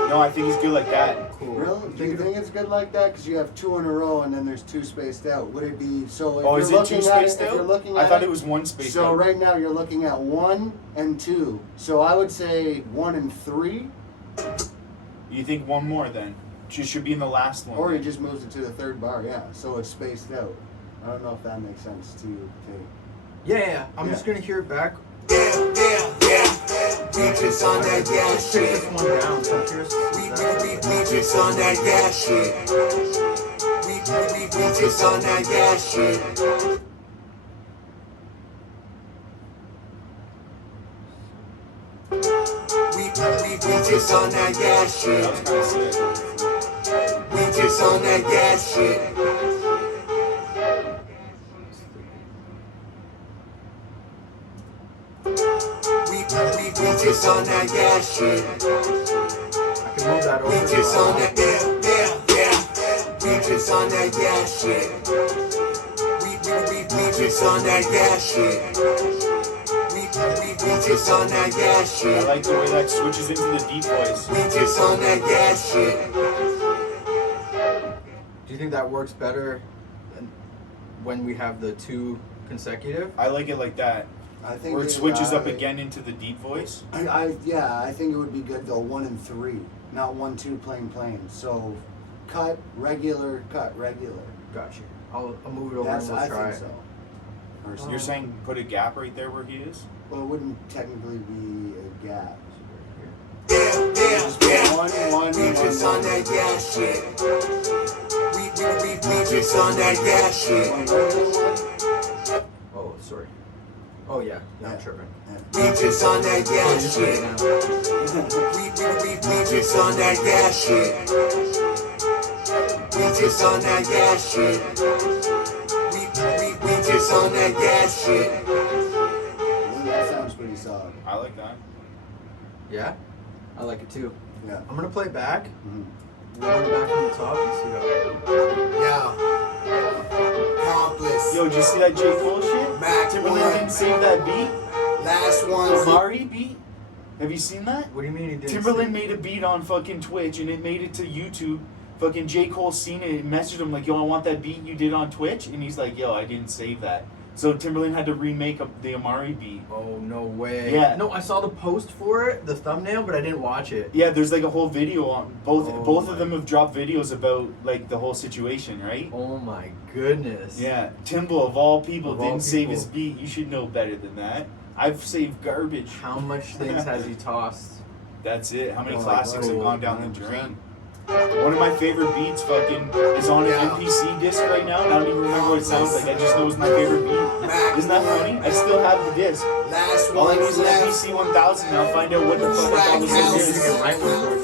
No, I think he's good like that. Cool. Really? Do you think it's good like that? Because you have 2 in a row and then there's 2 spaced out. Would it be so? If Oh, you're is it 2 looking at spaced If you're out? looking I at thought it was 1 spaced So out. right now you're looking at 1 and 2. So I would say 1 and 3, You think one more then? It should be in the last one. or he just moves it to the 3rd bar. Yeah. So it's spaced out. I don't know if that makes sense to you. Yeah. I'm Yeah. just gonna hear it back. Yeah. We just on that yeah Let's take this shit. one down. So I'm curious to see if that's We just on that yeah shit. We just on that yeah shit. We just on that yeah That shit. was kind of sick. We just on that yeah shit. We just on that yeah shit. I can move that over. We just on that yeah. We just on that yeah shit. We just on that yeah shit. We just on that yeah I shit. like the way that switches into the deep voice. We just on that yeah shit. Do you think that works better than when we have the 2 consecutive? I like it like that. I think Where it switches up again into the deep voice. I think it would be good though 1 and 3, not 1, 2 plain. So cut regular. Got you. I'll move it over That's and we'll I try think it. so. Personally. You're saying put a gap right there where he is? Well, it wouldn't technically be a gap. Yeah. One. We just on that yeah shit. We just on that yeah shit. One regular one. Oh, sorry. Oh yeah, I'm tripping. We just on that Oh, yeah just put it shit. down. We just on that yeah shit. We just on that yeah shit. We just on that yeah shit. I think that sounds pretty solid. I like that. Yeah, I like it too. Yeah. I'm gonna play it back. Mhm. We'll run it back from the top and see how. Yo. Complice. Yo, did you see that J. Cole shit? Timberland didn't Mackwon. save that beat. Last The one. Mari beat. Have you seen that? What do you mean he didn't? Timberland sing? made a beat on fucking Twitch and it made it to YouTube. Fucking J. Cole seen it and messaged him like, yo, I want that beat you did on Twitch. And he's like, yo, I didn't save that. So Timberland had to remake the Amari beat. Oh no way. Yeah. No, I saw the post for it, the thumbnail, but I didn't watch it. Yeah, there's like a whole video on both. Oh Both my- of them have dropped videos about like the whole situation, right? Oh my goodness. Yeah, Timbo of all people Of all didn't save his people. beat. You should know better than that. I've saved garbage. How much things has he tossed? That's it. How many Oh, classics have cool. gone down the 100%. drain? One of my favorite beats fucking is on an MPC disc right now, and I don't even remember what it sounds like. I just know it's my favorite beat. Isn't that funny? I still have the disc. Last All I one need is an left. MPC 1000 and I'll find out what the fuck I thought was so Track good. house. Right with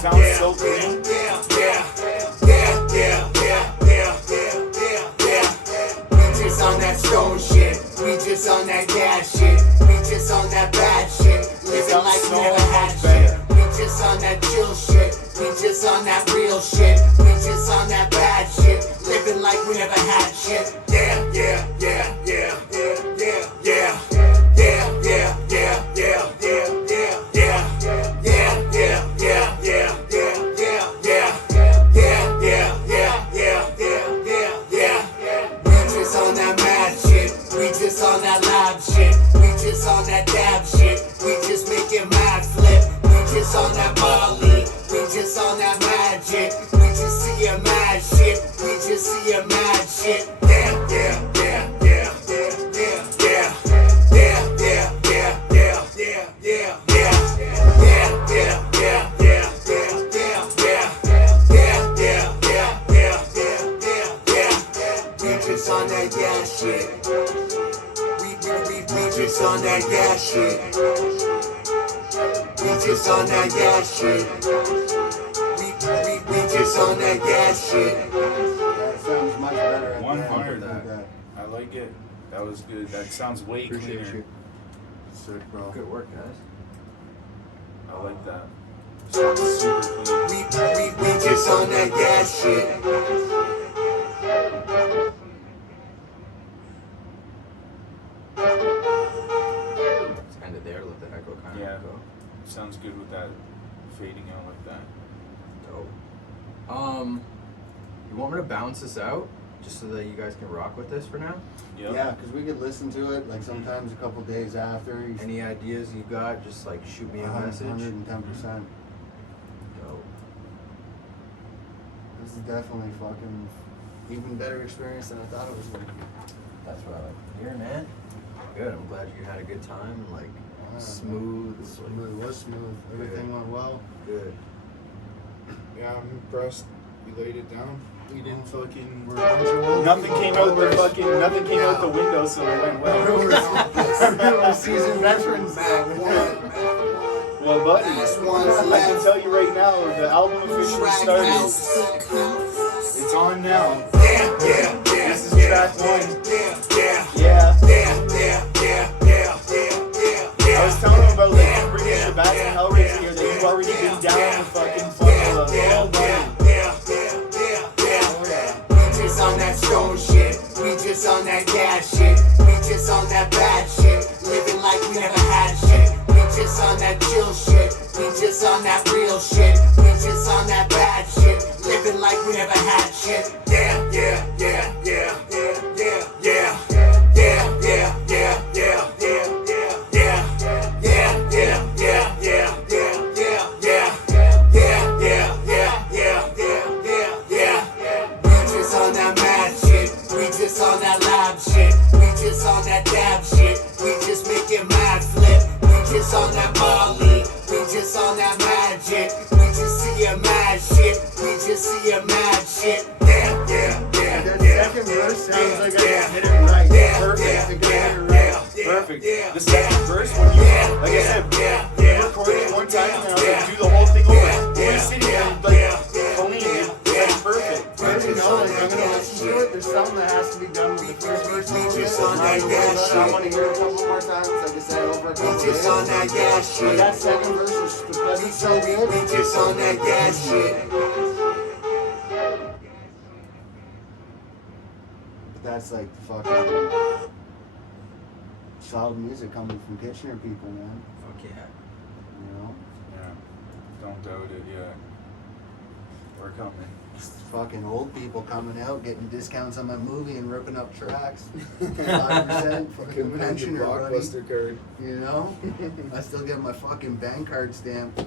Sounds so clean. We just on that stone shit. We just on that gas shit. We just on that bad shit. Living like we never had shit. We just on that chill shit. We just on that real shit. We just on that bad shit. Living like we never had shit. Yeah, yeah, yeah, yeah, yeah, yeah, yeah. Yeah, yeah, yeah, yeah, yeah, yeah, yeah. Yeah, yeah, yeah, yeah, yeah, yeah, yeah. Yeah, yeah, yeah, yeah, yeah, yeah, yeah. We just on that mad shit. We just on that lab shit. We just on that dab shit. We just making mad flip. We just on that Molly. We just on that magic. We just see a mad shit. We just see a mad shit. Yeah, yeah, yeah, yeah, yeah, yeah, yeah. Yeah, yeah, yeah, yeah, yeah, yeah, yeah. Yeah, yeah, yeah, yeah, yeah, yeah, yeah. Yeah, yeah, yeah, yeah, yeah, yeah. We just on that gas shit. We just on that gas shit. We just on that gas shit. We just on that gas shit. That sounds much better. at the end 100. like that. I like it. That was good. That sounds way Appreciate cleaner. you. Sick, bro. Good work, guys. I like that. Sounds super clean. We just on that gas shit. It's kind of there, let the echo kind Yeah. of go. Sounds good with that fading out like that. Dope. You want me to balance this out just so that you guys can rock with this for now? Yep. Yeah, because we could listen to it like sometimes a couple days after. Any ideas you got, just like shoot me a message. 110%. Dope. This is definitely fucking even better experience than I thought it was going to be. That's what I like to hear, man. Good. I'm glad you had a good time and like Yeah, smooth. It was smooth. Everything went well. Good. Yeah, I'm impressed. We laid it down. We didn't fucking. We're a bunch of old Nothing people. came out the fucking. Nothing came out the window, so it went well. We're seasoned veterans. Well, buddy, Last one's I can left. tell you right now, the album officially Track started. house. It's on now. Yeah, yeah, yeah. This is track 1. Yeah, yeah, Yeah. yeah, yeah, yeah, yeah, yeah. I was telling him about like bringing Shabazz and Hellraiser here that you've already been down the fucking funnel of all money. We just on that stone shit. We just on that gas shit. We just on that bad shit. Living like we never had shit. We just on that chill shit. We just on that real shit. We just on that bad shit. Living like we never had shit. Yeah, yeah, yeah, yeah, yeah, yeah, yeah. Yeah, yeah, yeah, yeah, yeah, yeah, yeah. Yeah, yeah, yeah, yeah, yeah, yeah, yeah. Yeah, yeah, yeah, yeah, yeah, yeah, yeah. We just on that mad shit. We just on that lab shit. We just on that dab shit. We just making mad flip. We just on that Molly. We just on that magic. We just see a mad shit. We just see a mad shit. Yeah, yeah, yeah. That yeah, second yeah, verse sounds like I yeah, just hit it right. yeah, Perfect. yeah, I think I hit it yeah, right. yeah, Perfect. yeah, The second yeah, verse, when you, yeah, like I said, yeah, we yeah, recorded it one time and I was yeah, like, do the whole thing over. yeah, We were yeah, sitting there yeah, like, yeah, clean, yeah, it's like perfect. I already know, like, I'm gonna listen to it. There's something that has to be done with the first verse. We I just on that gas I shit. want to hear it a couple more times. Like I said, over a We couple just days. on that gas But shit. that second verse was doesn't so good. We just on that gas shit. But that's like fucking solid music coming from Kitchener people, man. Fuck yeah. You know, Don't doubt it. Yeah. We're coming. Fucking old people coming out, getting discounts on my movie and ripping up tracks. 5% fucking pensioner, buddy. Blockbuster card. You know? I still get my fucking bank card stamp.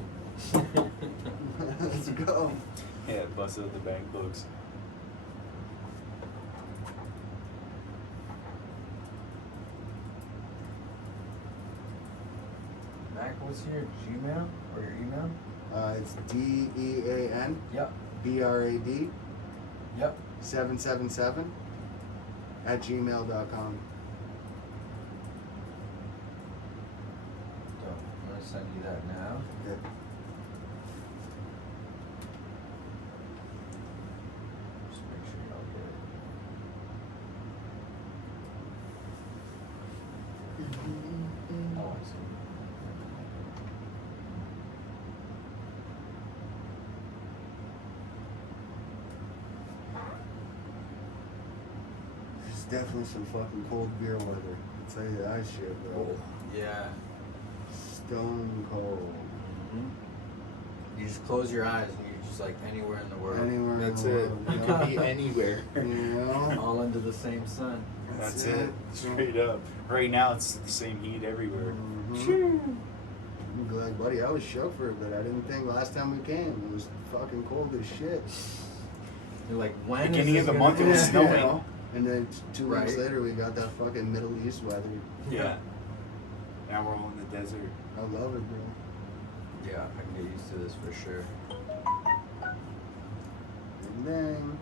Let's go. Yeah, bust out the bank books. Mac, what's your Gmail or your email? It's DEAN Yep. BRAD Yep. 777 at gmail.com. So I'm gonna send you that now. Okay. Just make sure you don't get it. Oh, I see. It's definitely some fucking cold beer weather. I'll tell you that shit, bro. Yeah. Stone cold. You just close your eyes and you're just like anywhere in the world. Anywhere That's in the it. world. You can be anywhere. You know? All under the same sun. That's it. Straight up. Right now, it's the same heat everywhere. Mhm. I'm glad, buddy. I was shook for it, but I didn't think last time we came it was fucking cold as shit. You're like, when Beginning is of it the month, it gonna was be? snowing. You know? And then 2 weeks Right. later, we got that fucking Middle East weather. Yeah. Now we're all in the desert. I love it, bro. Yeah, I can get used to this for sure. And then,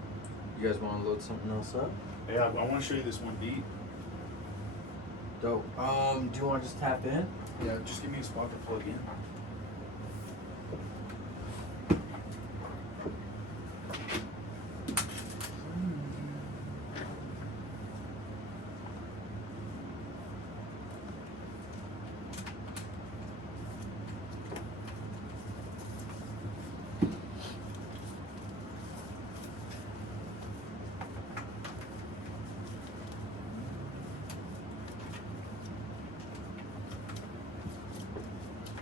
You guys want to load something else up? Yeah, I want to show you this one beat. Dope. Do you want to just tap in? Yeah, just give me a spot to plug in.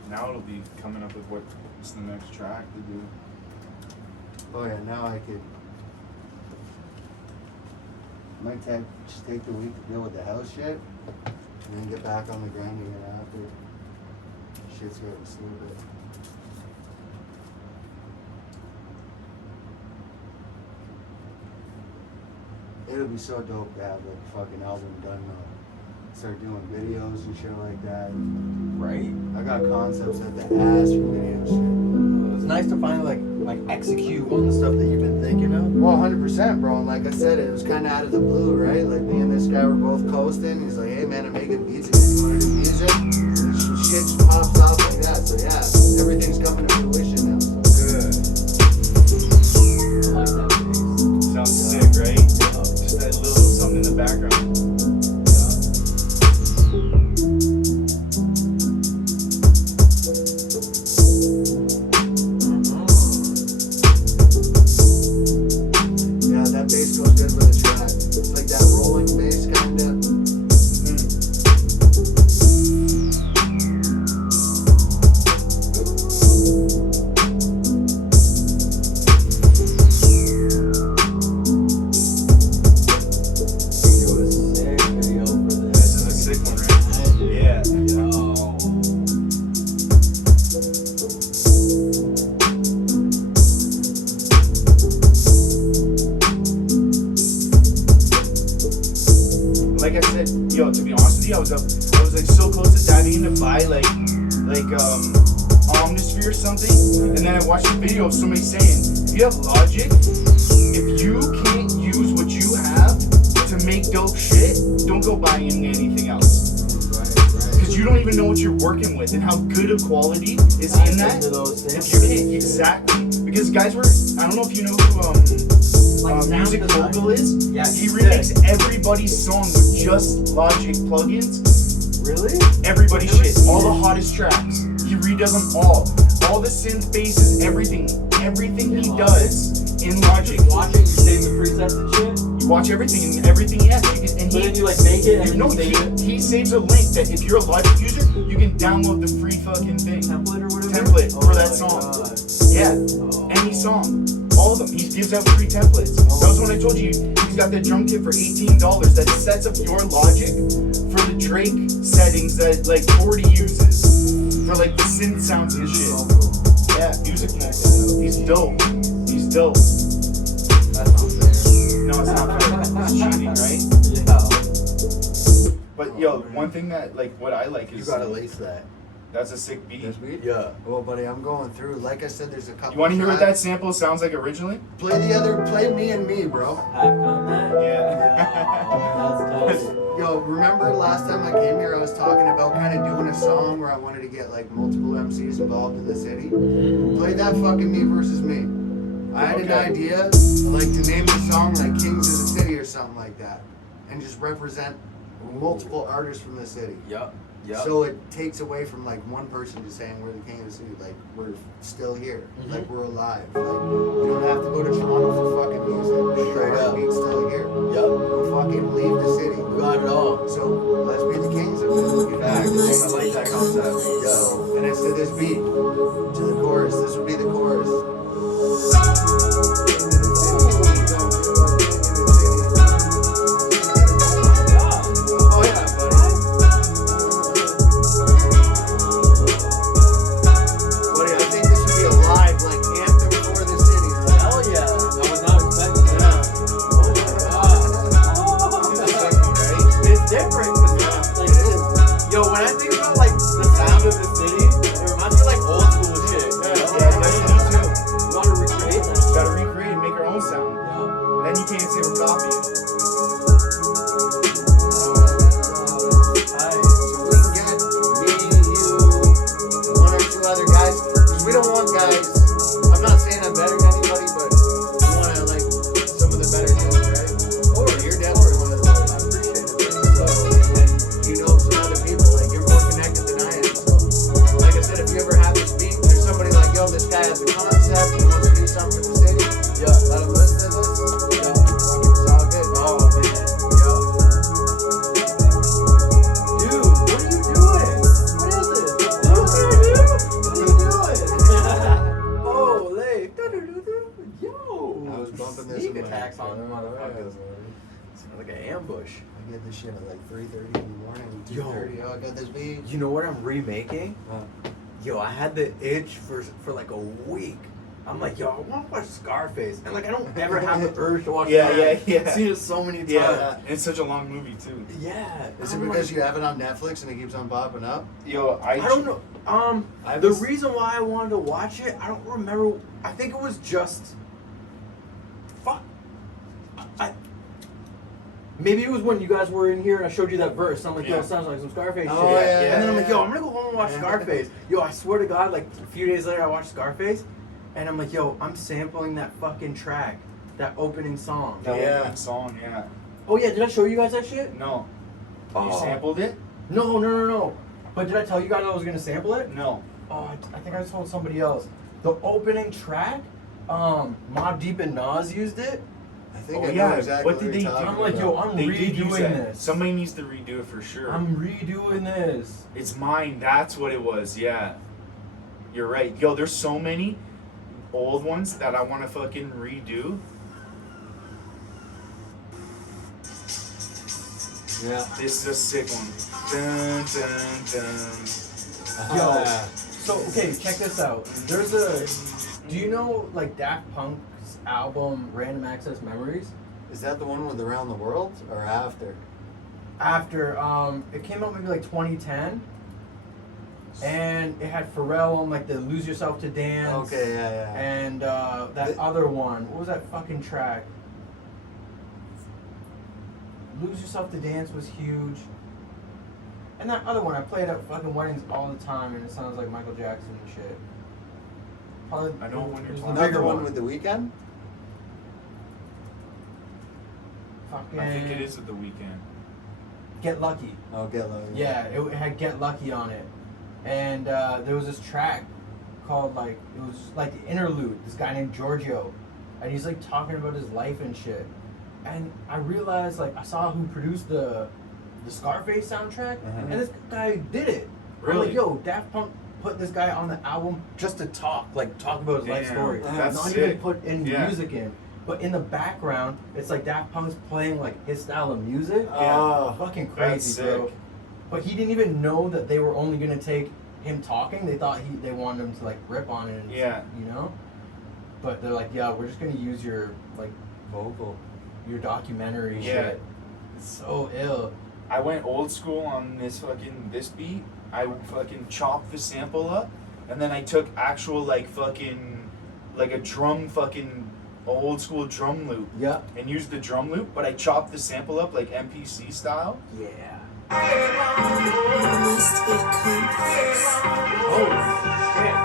Now it'll be coming up with what's the next track to do. oh yeah, now I could. Might just take the week to deal with the house shit, and then get back on the grind again after. Shit's getting stupid. It'll be so dope to have like a fucking album done now. Start doing videos and shit like that. Right. I got concepts at the ass for video shit. It's nice to finally like execute on the stuff that you've been thinking of. Well, 100%, bro. And like I said, it was kind of out of the blue, right? Like me and this guy were both coasting. He's like, "Hey, man, I'm making beats again. You want to do music?" And some shit just pops off like that. So yeah, everything's coming to fruition now. So. Good. I like that bass. Sounds sick, right? Just that little something in the background. Yeah, that bass goes good with the track. It's like that rolling bass kind of. You do a sick video for This this. is a sick one, right? Yeah. Yo. Like I said, yo, to be honest with you, I was like so close to diving in to buy like Omnisphere or something, and then I watched a video of somebody saying, if you have Logic, if you can't use what you have to make dope shit, don't go buying anything else. Because you don't even know what you're working with and how good a quality is in that. Into those If things. you can't, exactly. Because guys were, I don't know if you know who Like sound Music design. Mogul is. Yeah, He he's remakes sick. everybody's song with just Logic plugins. Really? Everybody's Never shit. seen All the it. hottest tracks. He redoes them all. All the synth basses, everything. Everything he does in Logic. Just watching you save the presets and shit. You watch everything and everything he has. You can, and But then you like make it and you know, you save it. he saves a link that if you're a Logic user, you can download the free fucking thing. Template or whatever. Template Oh for that my song. God. Yeah, any song. All of them. He gives out free templates. That was when I told you he's got that drum kit for $18 that sets up your Logic for the Drake settings that like 40 uses for like the synth sounds and shit. Yeah, music maker. He's dope. He's dope. That's not fair. No, it's not fair. It's cheating, right? Yeah. But yo, one thing that like what I like is You gotta lace that. that's a sick beat. This beat? Yeah. Well, buddy, I'm going through. Like I said, there's a couple. You want to hear what that tracks. sample sounds like originally? Play Me and Me, bro. Yeah. Yo, remember last time I came here, I was talking about kind of doing a song where I wanted to get like multiple MCs involved in the city. Play that fucking Me versus Me. I had an Okay. idea, like to name the song like Kings of the City or something like that, and just represent multiple artists from the city. Yep. Yep. So it takes away from like one person just saying we're the king of the city, like we're still here, like we're alive. Like you don't have to go to Toronto for fucking music. Straight up. We're still here. Yep. We'll fucking leave the city. We got it all. So let's be the kings of it. Facts. I like that concept. Yo, and it's to this beat, to the chorus. This would be the chorus. Oh yeah, buddy. Buddy, I think this would be a live, like, anthem for the city, right? Hell yeah. I was not expecting that. Oh my god. It's different. 'Cause, like, yo, when I think about like the sound of the city, it reminds me of like old school shit. You know? Yeah, that's me too. You want to recreate that? Gotta recreate and make our own sound. Yeah. Then you can't say we're copying. Aye. So we can get me, you, one or two other guys. Because we don't want guys. I'm not saying I'm better than anybody, but we want to like some of the better dudes, right? Or you're definitely one of the better. I appreciate it. So, and you know some other people. Like you're more connected than I am. So, like I said, if you ever have this beat, there's somebody like, yo, this guy has a concept. He wants to do something for the city. Yeah. Let him listen to this. Yeah. Fucking it's all good. Oh man. Yeah. Dude, what are you doing? What is this? What are you doing? Holy. Yo. I was bumping this Sneak in my attacks on the car. motherfuckers. Sounds like an ambush. I get this shit at like 3:30 in the morning, 2:30. Oh, I got this beat. You know what I'm remaking? Yo, I had the itch for like a week. I'm like, yo, I want to watch Scarface, and like I don't ever have the urge to watch. Yeah, Scarface. yeah, yeah. I've seen it so many times. Yeah, it's such a long movie too. Yeah. Is it I'm because like, you have it on Netflix and it keeps on popping up? Yo, I don't know. I The was- reason why I wanted to watch it, I don't remember. I think it was just. Fuck. Maybe it was when you guys were in here and I showed you that verse. I'm like, yo, Yeah. it sounds like some Scarface Oh, shit. yeah, And then I'm like, yo, yeah. I'm gonna go home and watch Yeah. Scarface. Yo, I swear to God, like a few days later, I watched Scarface, and I'm like, yo, I'm sampling that fucking track, that opening song. That Yeah. opening song, yeah. Oh yeah, did I show you guys that shit? No. Oh. You sampled it? No. But did I tell you guys I was gonna sample it? No. Oh, I think I told somebody else. The opening track, Mobb Deep and Nas used it. I think Oh, I know yeah. exactly What did you're they do? talking I'm like, about. yo, I'm They did use redoing that. this. Somebody needs to redo it for sure. I'm redoing this. It's mine. That's what it was. Yeah. You're right. Yo, there's so many old ones that I want to fucking redo. Yeah. This is a sick one. Dun, dun, dun. Yo, Yeah. so okay, check this out. There's a, do you know like Daft Punk's album Random Access Memories? Is that the one with Around the World or after? After, it came out maybe like 2010, and it had Pharrell on like the Lose Yourself to Dance. Okay, yeah. And that other one, what was that fucking track? Lose Yourself to Dance was huge. And that other one, I play it at fucking weddings all the time, and it sounds like Michael Jackson and shit. Probably, I know what you're it was the talking Not bigger the one with the Weeknd? Fucking I think it is with the weekend. Get Lucky. Oh, Get Low. Yeah, it had Get Lucky on it. And there was this track called like, it was like the interlude, this guy named Giorgio. And he's like talking about his life and shit. And I realized, like, I saw who produced the Scarface soundtrack, Uh-huh. and this guy did it. I'm Really? like, yo, Daft Punk put this guy on the album just to talk about his life Damn, story. that's Not sick. even put any Yeah. music in. But in the background, it's like Daft Punk's playing like his style of music. Yeah. Fucking That's crazy, bro. sick. But he didn't even know that they were only gonna take him talking. They thought they wanted him to like rip on it, and, Yeah. you know. But they're like, yeah, we're just gonna use your like Vocal. your documentary Yeah. shit. It's so ill. I went old school on this beat. I fucking chopped the sample up, and then I took actual like a drum old school drum loop Yeah. and used the drum loop, but I chopped the sample up like MPC style. Yeah. Must be complice. Oh shit.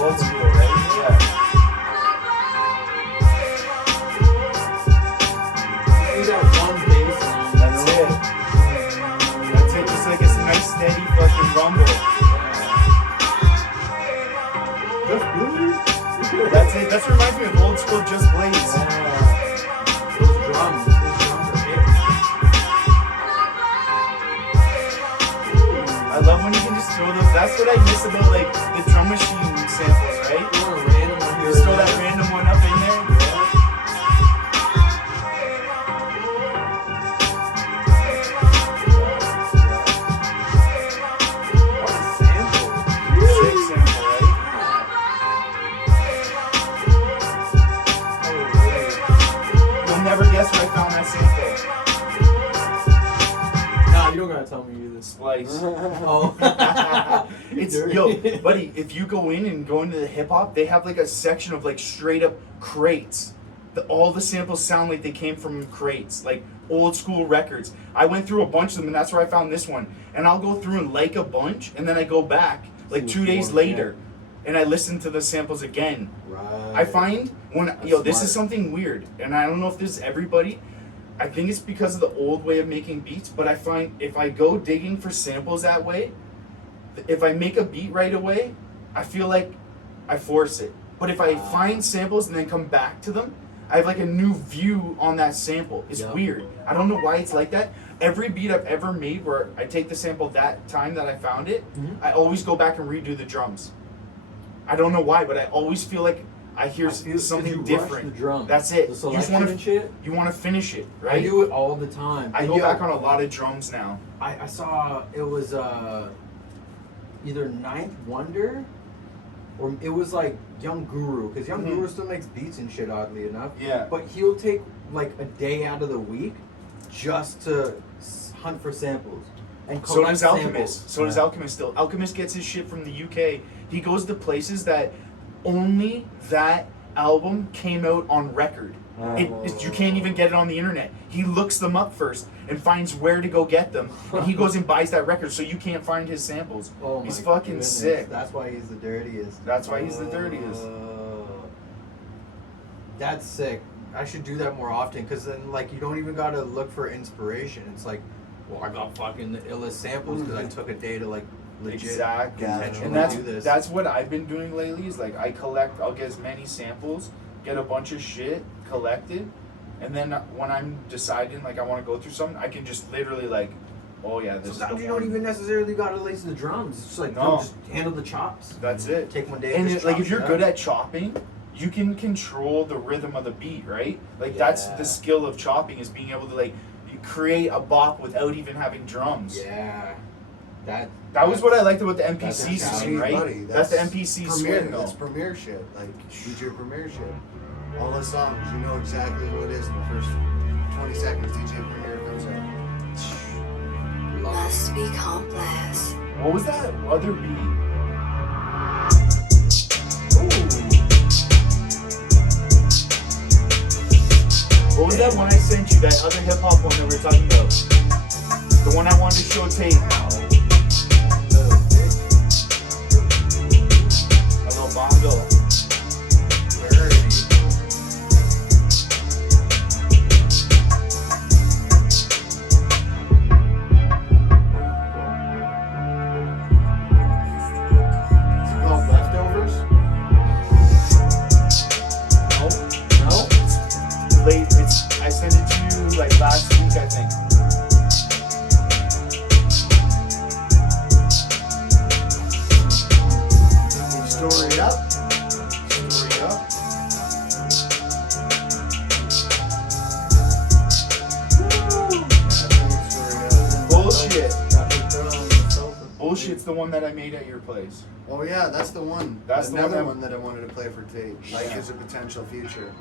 Old school, right? Yeah. You got one bass line. That's it. That's it. Just like a nice steady fucking rumble. Just Blues? That's it. That reminds me of old school Just Blaze. Yeah. Those drums are it. I love when you can just throw those. That's what I miss about like the drum machine samples, right? You want a random one here? Just throw that random one up in there. What a sample. Sick sample, right? You'll never guess where I found that sample. Nah, you don't gotta tell me either. Splice. Oh. It's Dirty. yo, buddy. If you go into the hip hop, they have like a section of like straight up crates. All the samples sound like they came from crates, like old school records. I went through a bunch of them, and that's where I found this one. And I'll go through and like a bunch, and then I go back like See 2 days what's later, and I listen to the samples again. Right. I find when That's this smart. is something weird, and I don't know if this is everybody. I think it's because of the old way of making beats, but I find if I go digging for samples that way, if I make a beat right away, I feel like I force it. But if I find samples and then come back to them, I have like a new view on that sample. It's Yeah. weird. I don't know why it's like that. Every beat I've ever made where I take the sample that time that I found it, I always go back and redo the drums. I don't know why, but I always feel like I hear I feel- 'cause something you rush different. the drum. That's it. The You just selection want and shit. You want to finish it, right? I do it all the time. I go back on a lot of drums now. I saw it was either Ninth Wonder or it was like Young Guru, because Young Guru still makes beats and shit, oddly enough. Yeah. But he'll take like a day out of the week just to hunt for samples and So collect does samples. Alchemist. So does Alchemist still. Alchemist gets his shit from the UK. He goes to places that only that album came out on record. You can't even get it on the internet. He looks them up first and finds where to go get them, and he goes and buys that record, so you can't find his samples. Oh my He's fucking goodness. sick. That's why he's the dirtiest. That's why he's the dirtiest. That's sick. I should do that more often, because then like you don't even gotta look for inspiration. It's like, well, I got fucking the illest samples because I took a day to like legit Exactly. intentionally And do this. that's what I've been doing lately. Is like I'll get as many samples, get a bunch of shit collected, and then when I'm deciding like I want to go through something, I can just literally like, oh yeah, this Sometimes is you the don't one. even necessarily gotta lace the drums. It's just like No. just handle the chops. That's it. Take one day. And just like chop if you're it good up. at chopping, you can control the rhythm of the beat, right? Like that's Yeah. the skill of chopping, is being able to like create a bop without even having drums. Yeah. That was what I liked about the That's MPC a swing, challenge, right? buddy. That's the MPC Premiere, swing, though. that's premiere shit, like DJ premiere shit. All the songs, you know exactly what it is in the first 20 seconds DJ premiere comes out. Must be complice. What was that other beat? What was that one I sent you? That other hip hop one that we were talking about? The one I wanted to show tape. A little bongo. It's called Leftovers. Story up. Bullshit. Bullshit's the one that I made at your place. Oh yeah, that's the one. That's the another one one that I wanted to play for Tate, like Yeah. as a potential future.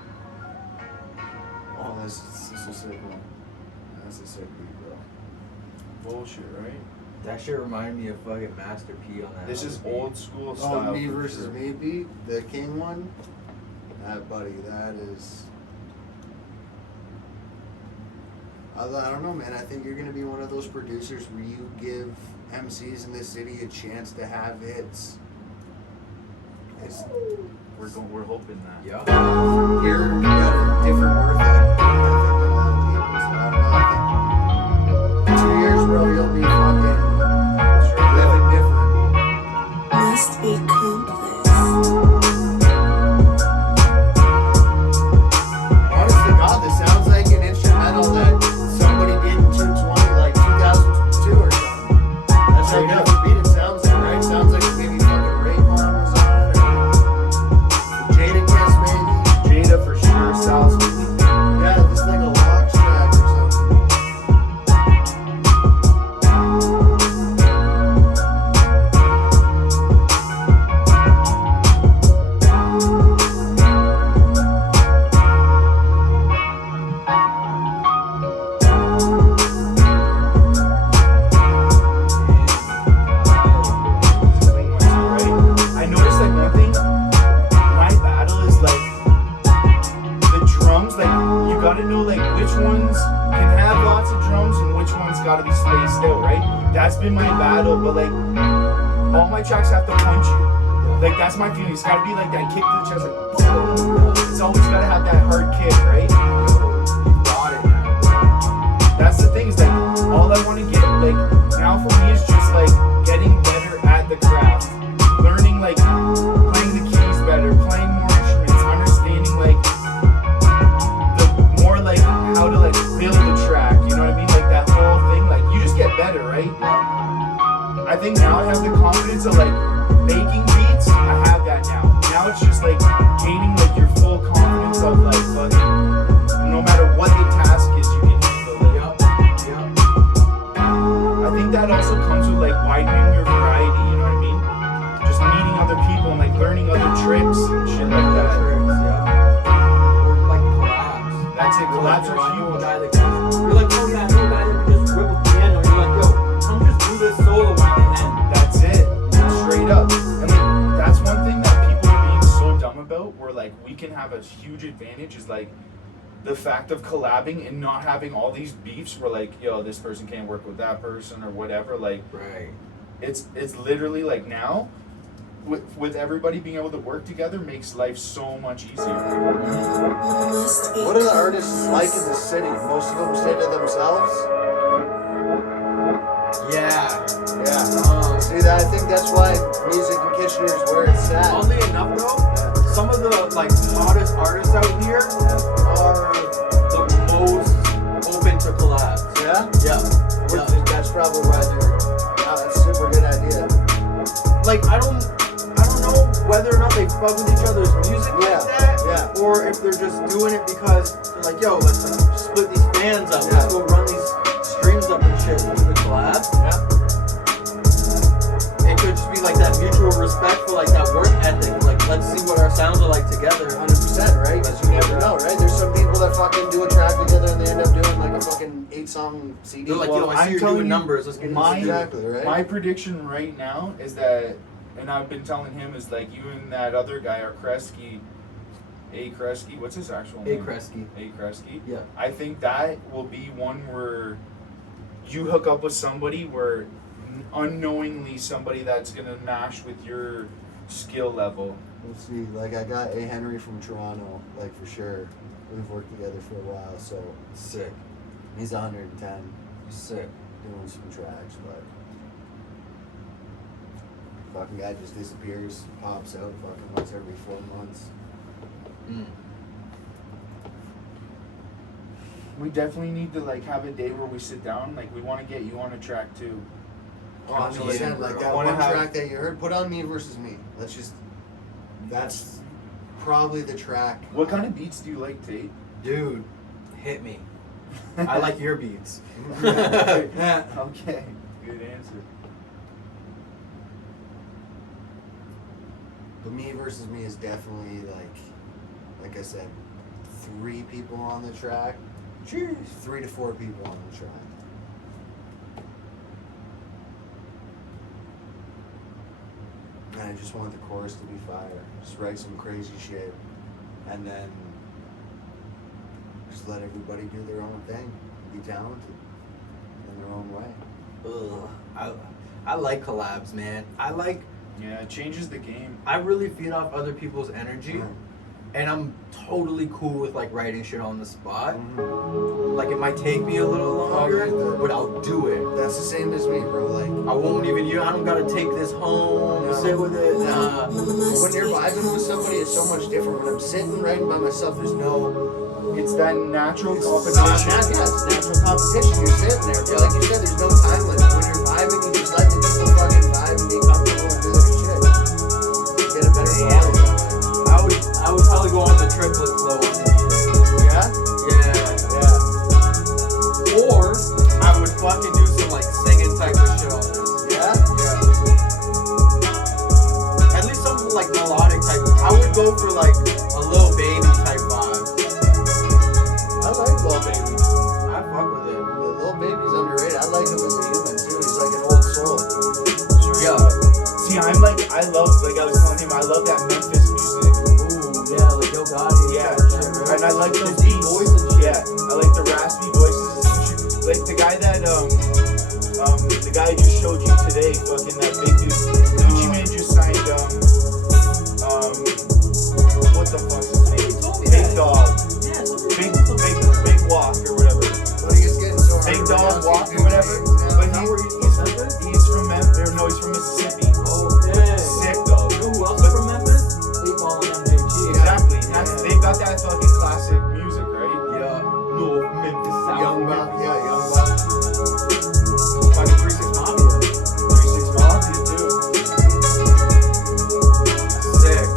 Oh, this is a sick one. That's a sick beat, bro. Bullshit, right? That shit reminded me of fucking Master P on that. This is other beat. old school style. Oh, me for versus sure. me beat, the King one. That buddy, that is. I don't know, man. I think you're gonna be one of those producers where you give MCs in this city a chance to have hits. It's, We're hoping that. Yeah. you're got a different worth ethic than a lot of people. So I don't know. I think 2 years, bro, you'll be fucking living different. Must be complice. Honest to God, this sounds like an instrumental that somebody did in 220, like 2002 or something. That's how good of a beat it sounds like, right? Sounds like maybe fucking Raycon was on it, or Jada Kiss maybe. Jada for sure. Sal's. Yeah, this is like a Lox track or something. I noticed like one thing. My battle is like the drums. Like you gotta know like which ones can have lots of drums and which ones gotta be spaced out, right? That's been my battle, but like all my tracks have to punch you. Like that's my feeling. It's gotta be like that kick to the chest, like boom. It's always gotta have that hard kick, right? Got it now. That's the thing. Is like all I want to get like now for me is just like getting better at the craft, learning like playing the keys better, playing more instruments, understanding like the more like how to like build a track. You know what I mean? Like that whole thing. Like you just get better, right? I think now I have the confidence of like making beats. I have that now. Now it's just like gaining like your full confidence of like fucking no matter what the task is, you can handle it. Yup. Yup. I think that also comes with like widening your variety, you know what I mean? Just meeting other people and like learning other tricks and shit like that. Yeah. Or like collabs. That's it, collabs You're like, are yo, I know a huge. guy that can- You're like, oh yeah, I know a guy that can just rip a piano. You're like, yo, come just do this solo on it and That's it, straight up. And like that's one thing that people are being so dumb about, where like we can have a huge advantage is like the fact of collabing and not having all these beefs where like, yo, this person can't work with that person or whatever. Like right. it's literally like now with everybody being able to work together makes life so much easier. Must be What are the artists like in the city? Most of them stay to themselves. Yeah. Yeah. See that? I think that's why music in Kitchener is where it's at. Oddly enough, though, some of the like hottest artists out here are the most open to collabs. Yeah? Yeah. That's probably why they're. Wow, that's a super good idea. Like I don't know whether or not they fuck with each other's music Yeah, like that, yeah. or if they're just doing it because they're like, yo, let's split these fans up, Yeah. let's go run these streams up and shit with the collab. Yeah. It could just be like that mutual respect for like that work ethic. Like, let's see what our sounds are like together. 100%, right? Because you never know, right? There's some people that fucking do a track together and they end up doing like a fucking 8-song CD. They're like, Well, yo, I see I'm you're telling doing you, numbers. Let's get mine- into Exactly, right? My prediction right now is that, and I've been telling him, is like you and that other guy are Kresge. A Kresge, what's his actual A name? Kresge. A Kresge. Yeah. I think that will be one where you hook up with somebody where unknowingly somebody that's gonna mash with your skill level. Let's see, like I got A. Henry from Toronto, like for sure. We've worked together for a while, so Sick. he's 110, Sick. doing some tracks, but fucking guy just disappears, pops out fucking once every 4 months. Mm. We definitely need to like have a day where we sit down. Like we want to get you on a track too. 100%. Like that wanna one have- track that you heard, put on Me versus Me. That's probably the track. What kind of beats do you like, Tate? Dude, hit me. I like your beats. Okay, good answer. But Me versus Me is definitely like I said, 3 people on the track. Jeez. 3 to 4 people on the track. And I just want the chorus to be fire. Just write some crazy shit. And then just let everybody do their own thing. Be talented in their own way. Ugh. I like collabs, man. Yeah, it changes the game. I really feed off other people's energy, and I'm totally cool with like writing shit on the spot. Like it might take me a little longer, but I'll do it. That's the same as me, bro. Like I won't even. I don't gotta take this home. Sit with it. Nah. when you're vibing with somebody, it's so much different. When I'm sitting writing by myself, there's no. It's that natural It's competition. natural competition. You're sitting there, but like you said, there's no time limit. When you're vibing, you just let the people fucking vibe and be comfortable and do their shit. Get a better vibe that way. I would probably go on the triplet flow on this shit. Yeah? Yeah. Or I would fucking do some like singing type of shit on this. Yeah? At least something like melodic type. I would go for like a Lil Baby type vibe. I like Lil Baby. I fuck with it. Lil Baby's underrated. I like him as a human too. He's like an old soul. Yeah. See, I'm like, I love, like I was telling him, I love that Memphis music. Ooh, yeah, like Yo Gotti. Yeah, Shit, and I like those deep beats. voice and shit. Yeah, I like the raspy voices. Like the guy that, the guy I just showed you today, fucking that big dude. Gucci Mane just signed, what the fuck's his name? Big Dog. Yeah, Big Walk or whatever. But he's getting so hard. Big to Dog pronounce. Walk He's or whatever. doing But names now. he's from Memphis. No, he's from Mississippi. Okay. Sick though. You know who else is from Memphis? Sleep on MJG. Exactly. They've got that fucking classic music, right? Yeah. North Memphis, South Young Buck. Memphis. Yeah, Young Buck. Fucking 3-6 Mafia. 3-6 Mafia too. Sick.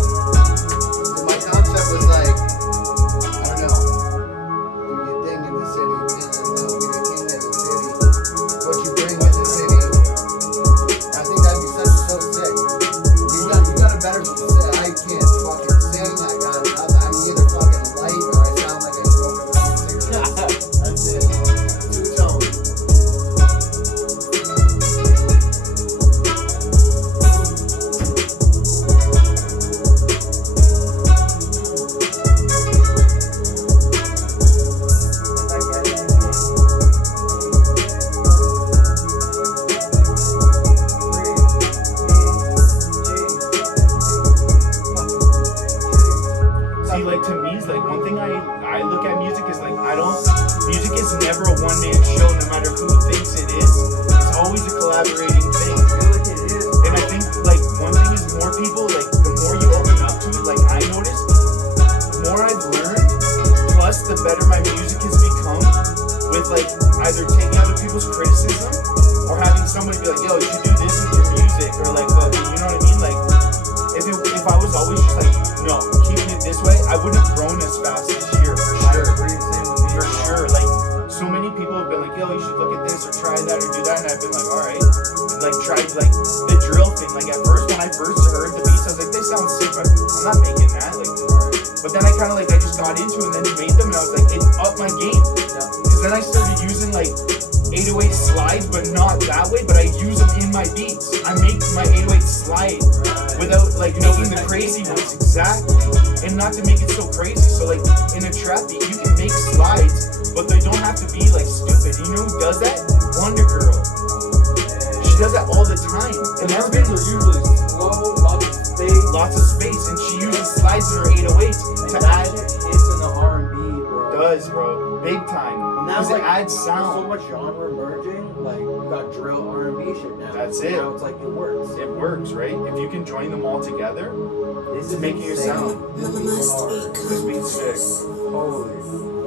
My concept was like, I don't know, you think in the city, and be the king of the city, what you bring to the city. I think that'd be so sick. You got a better set. I can't fucking sing. I'm either fucking light or I sound like I smoke a cigarette. That's it. Two-tone. See, like to me, like one thing I look at music is like music is never a one-man show, no matter who thinks it is. It's always a collaborating thing. And I think like one thing is more people, like the more you open up to it, like I notice, the more I've learned, plus the better my music has become with like either taking other people's criticism or having somebody be like, yo, you should do this with your music, or like fucking, you know what I mean? Like if I was always just like, no, keeping it this way, I wouldn't have grown as fast this year for sure. For sure. Like so many people have been like, yo, you should look at this or try that or do that, and I've been like, alright. Like tried like the drill thing. Like at first when I first heard the beats, I was like, they sound sick, but I'm not making that. Like but then I kinda like I just got into it and then made them and I was like, it upped my game. Because then I started using like 808 slides, but not that way, but I use them in my beats. I make my 808 slide without like making the crazy ones. Exactly. And not to make it so crazy. So like in a trap beat, you can make slides, but they don't have to be like stupid. You know who does that? Wonder Girl. She does that all the time. And that's been are usually slow, lots of space. lots of space, and she uses slides or 808s And to that add. shit hits in the R&B, bro. Does, bro, big time. Now, Because it adds there's so sound. much genre merging. Like, you got drill R&B shit now. That's it. Now it's like, it works. It works, right? If you can join them all together, This it's is making your insane. sound. Must be This beat's sick. complice. Holy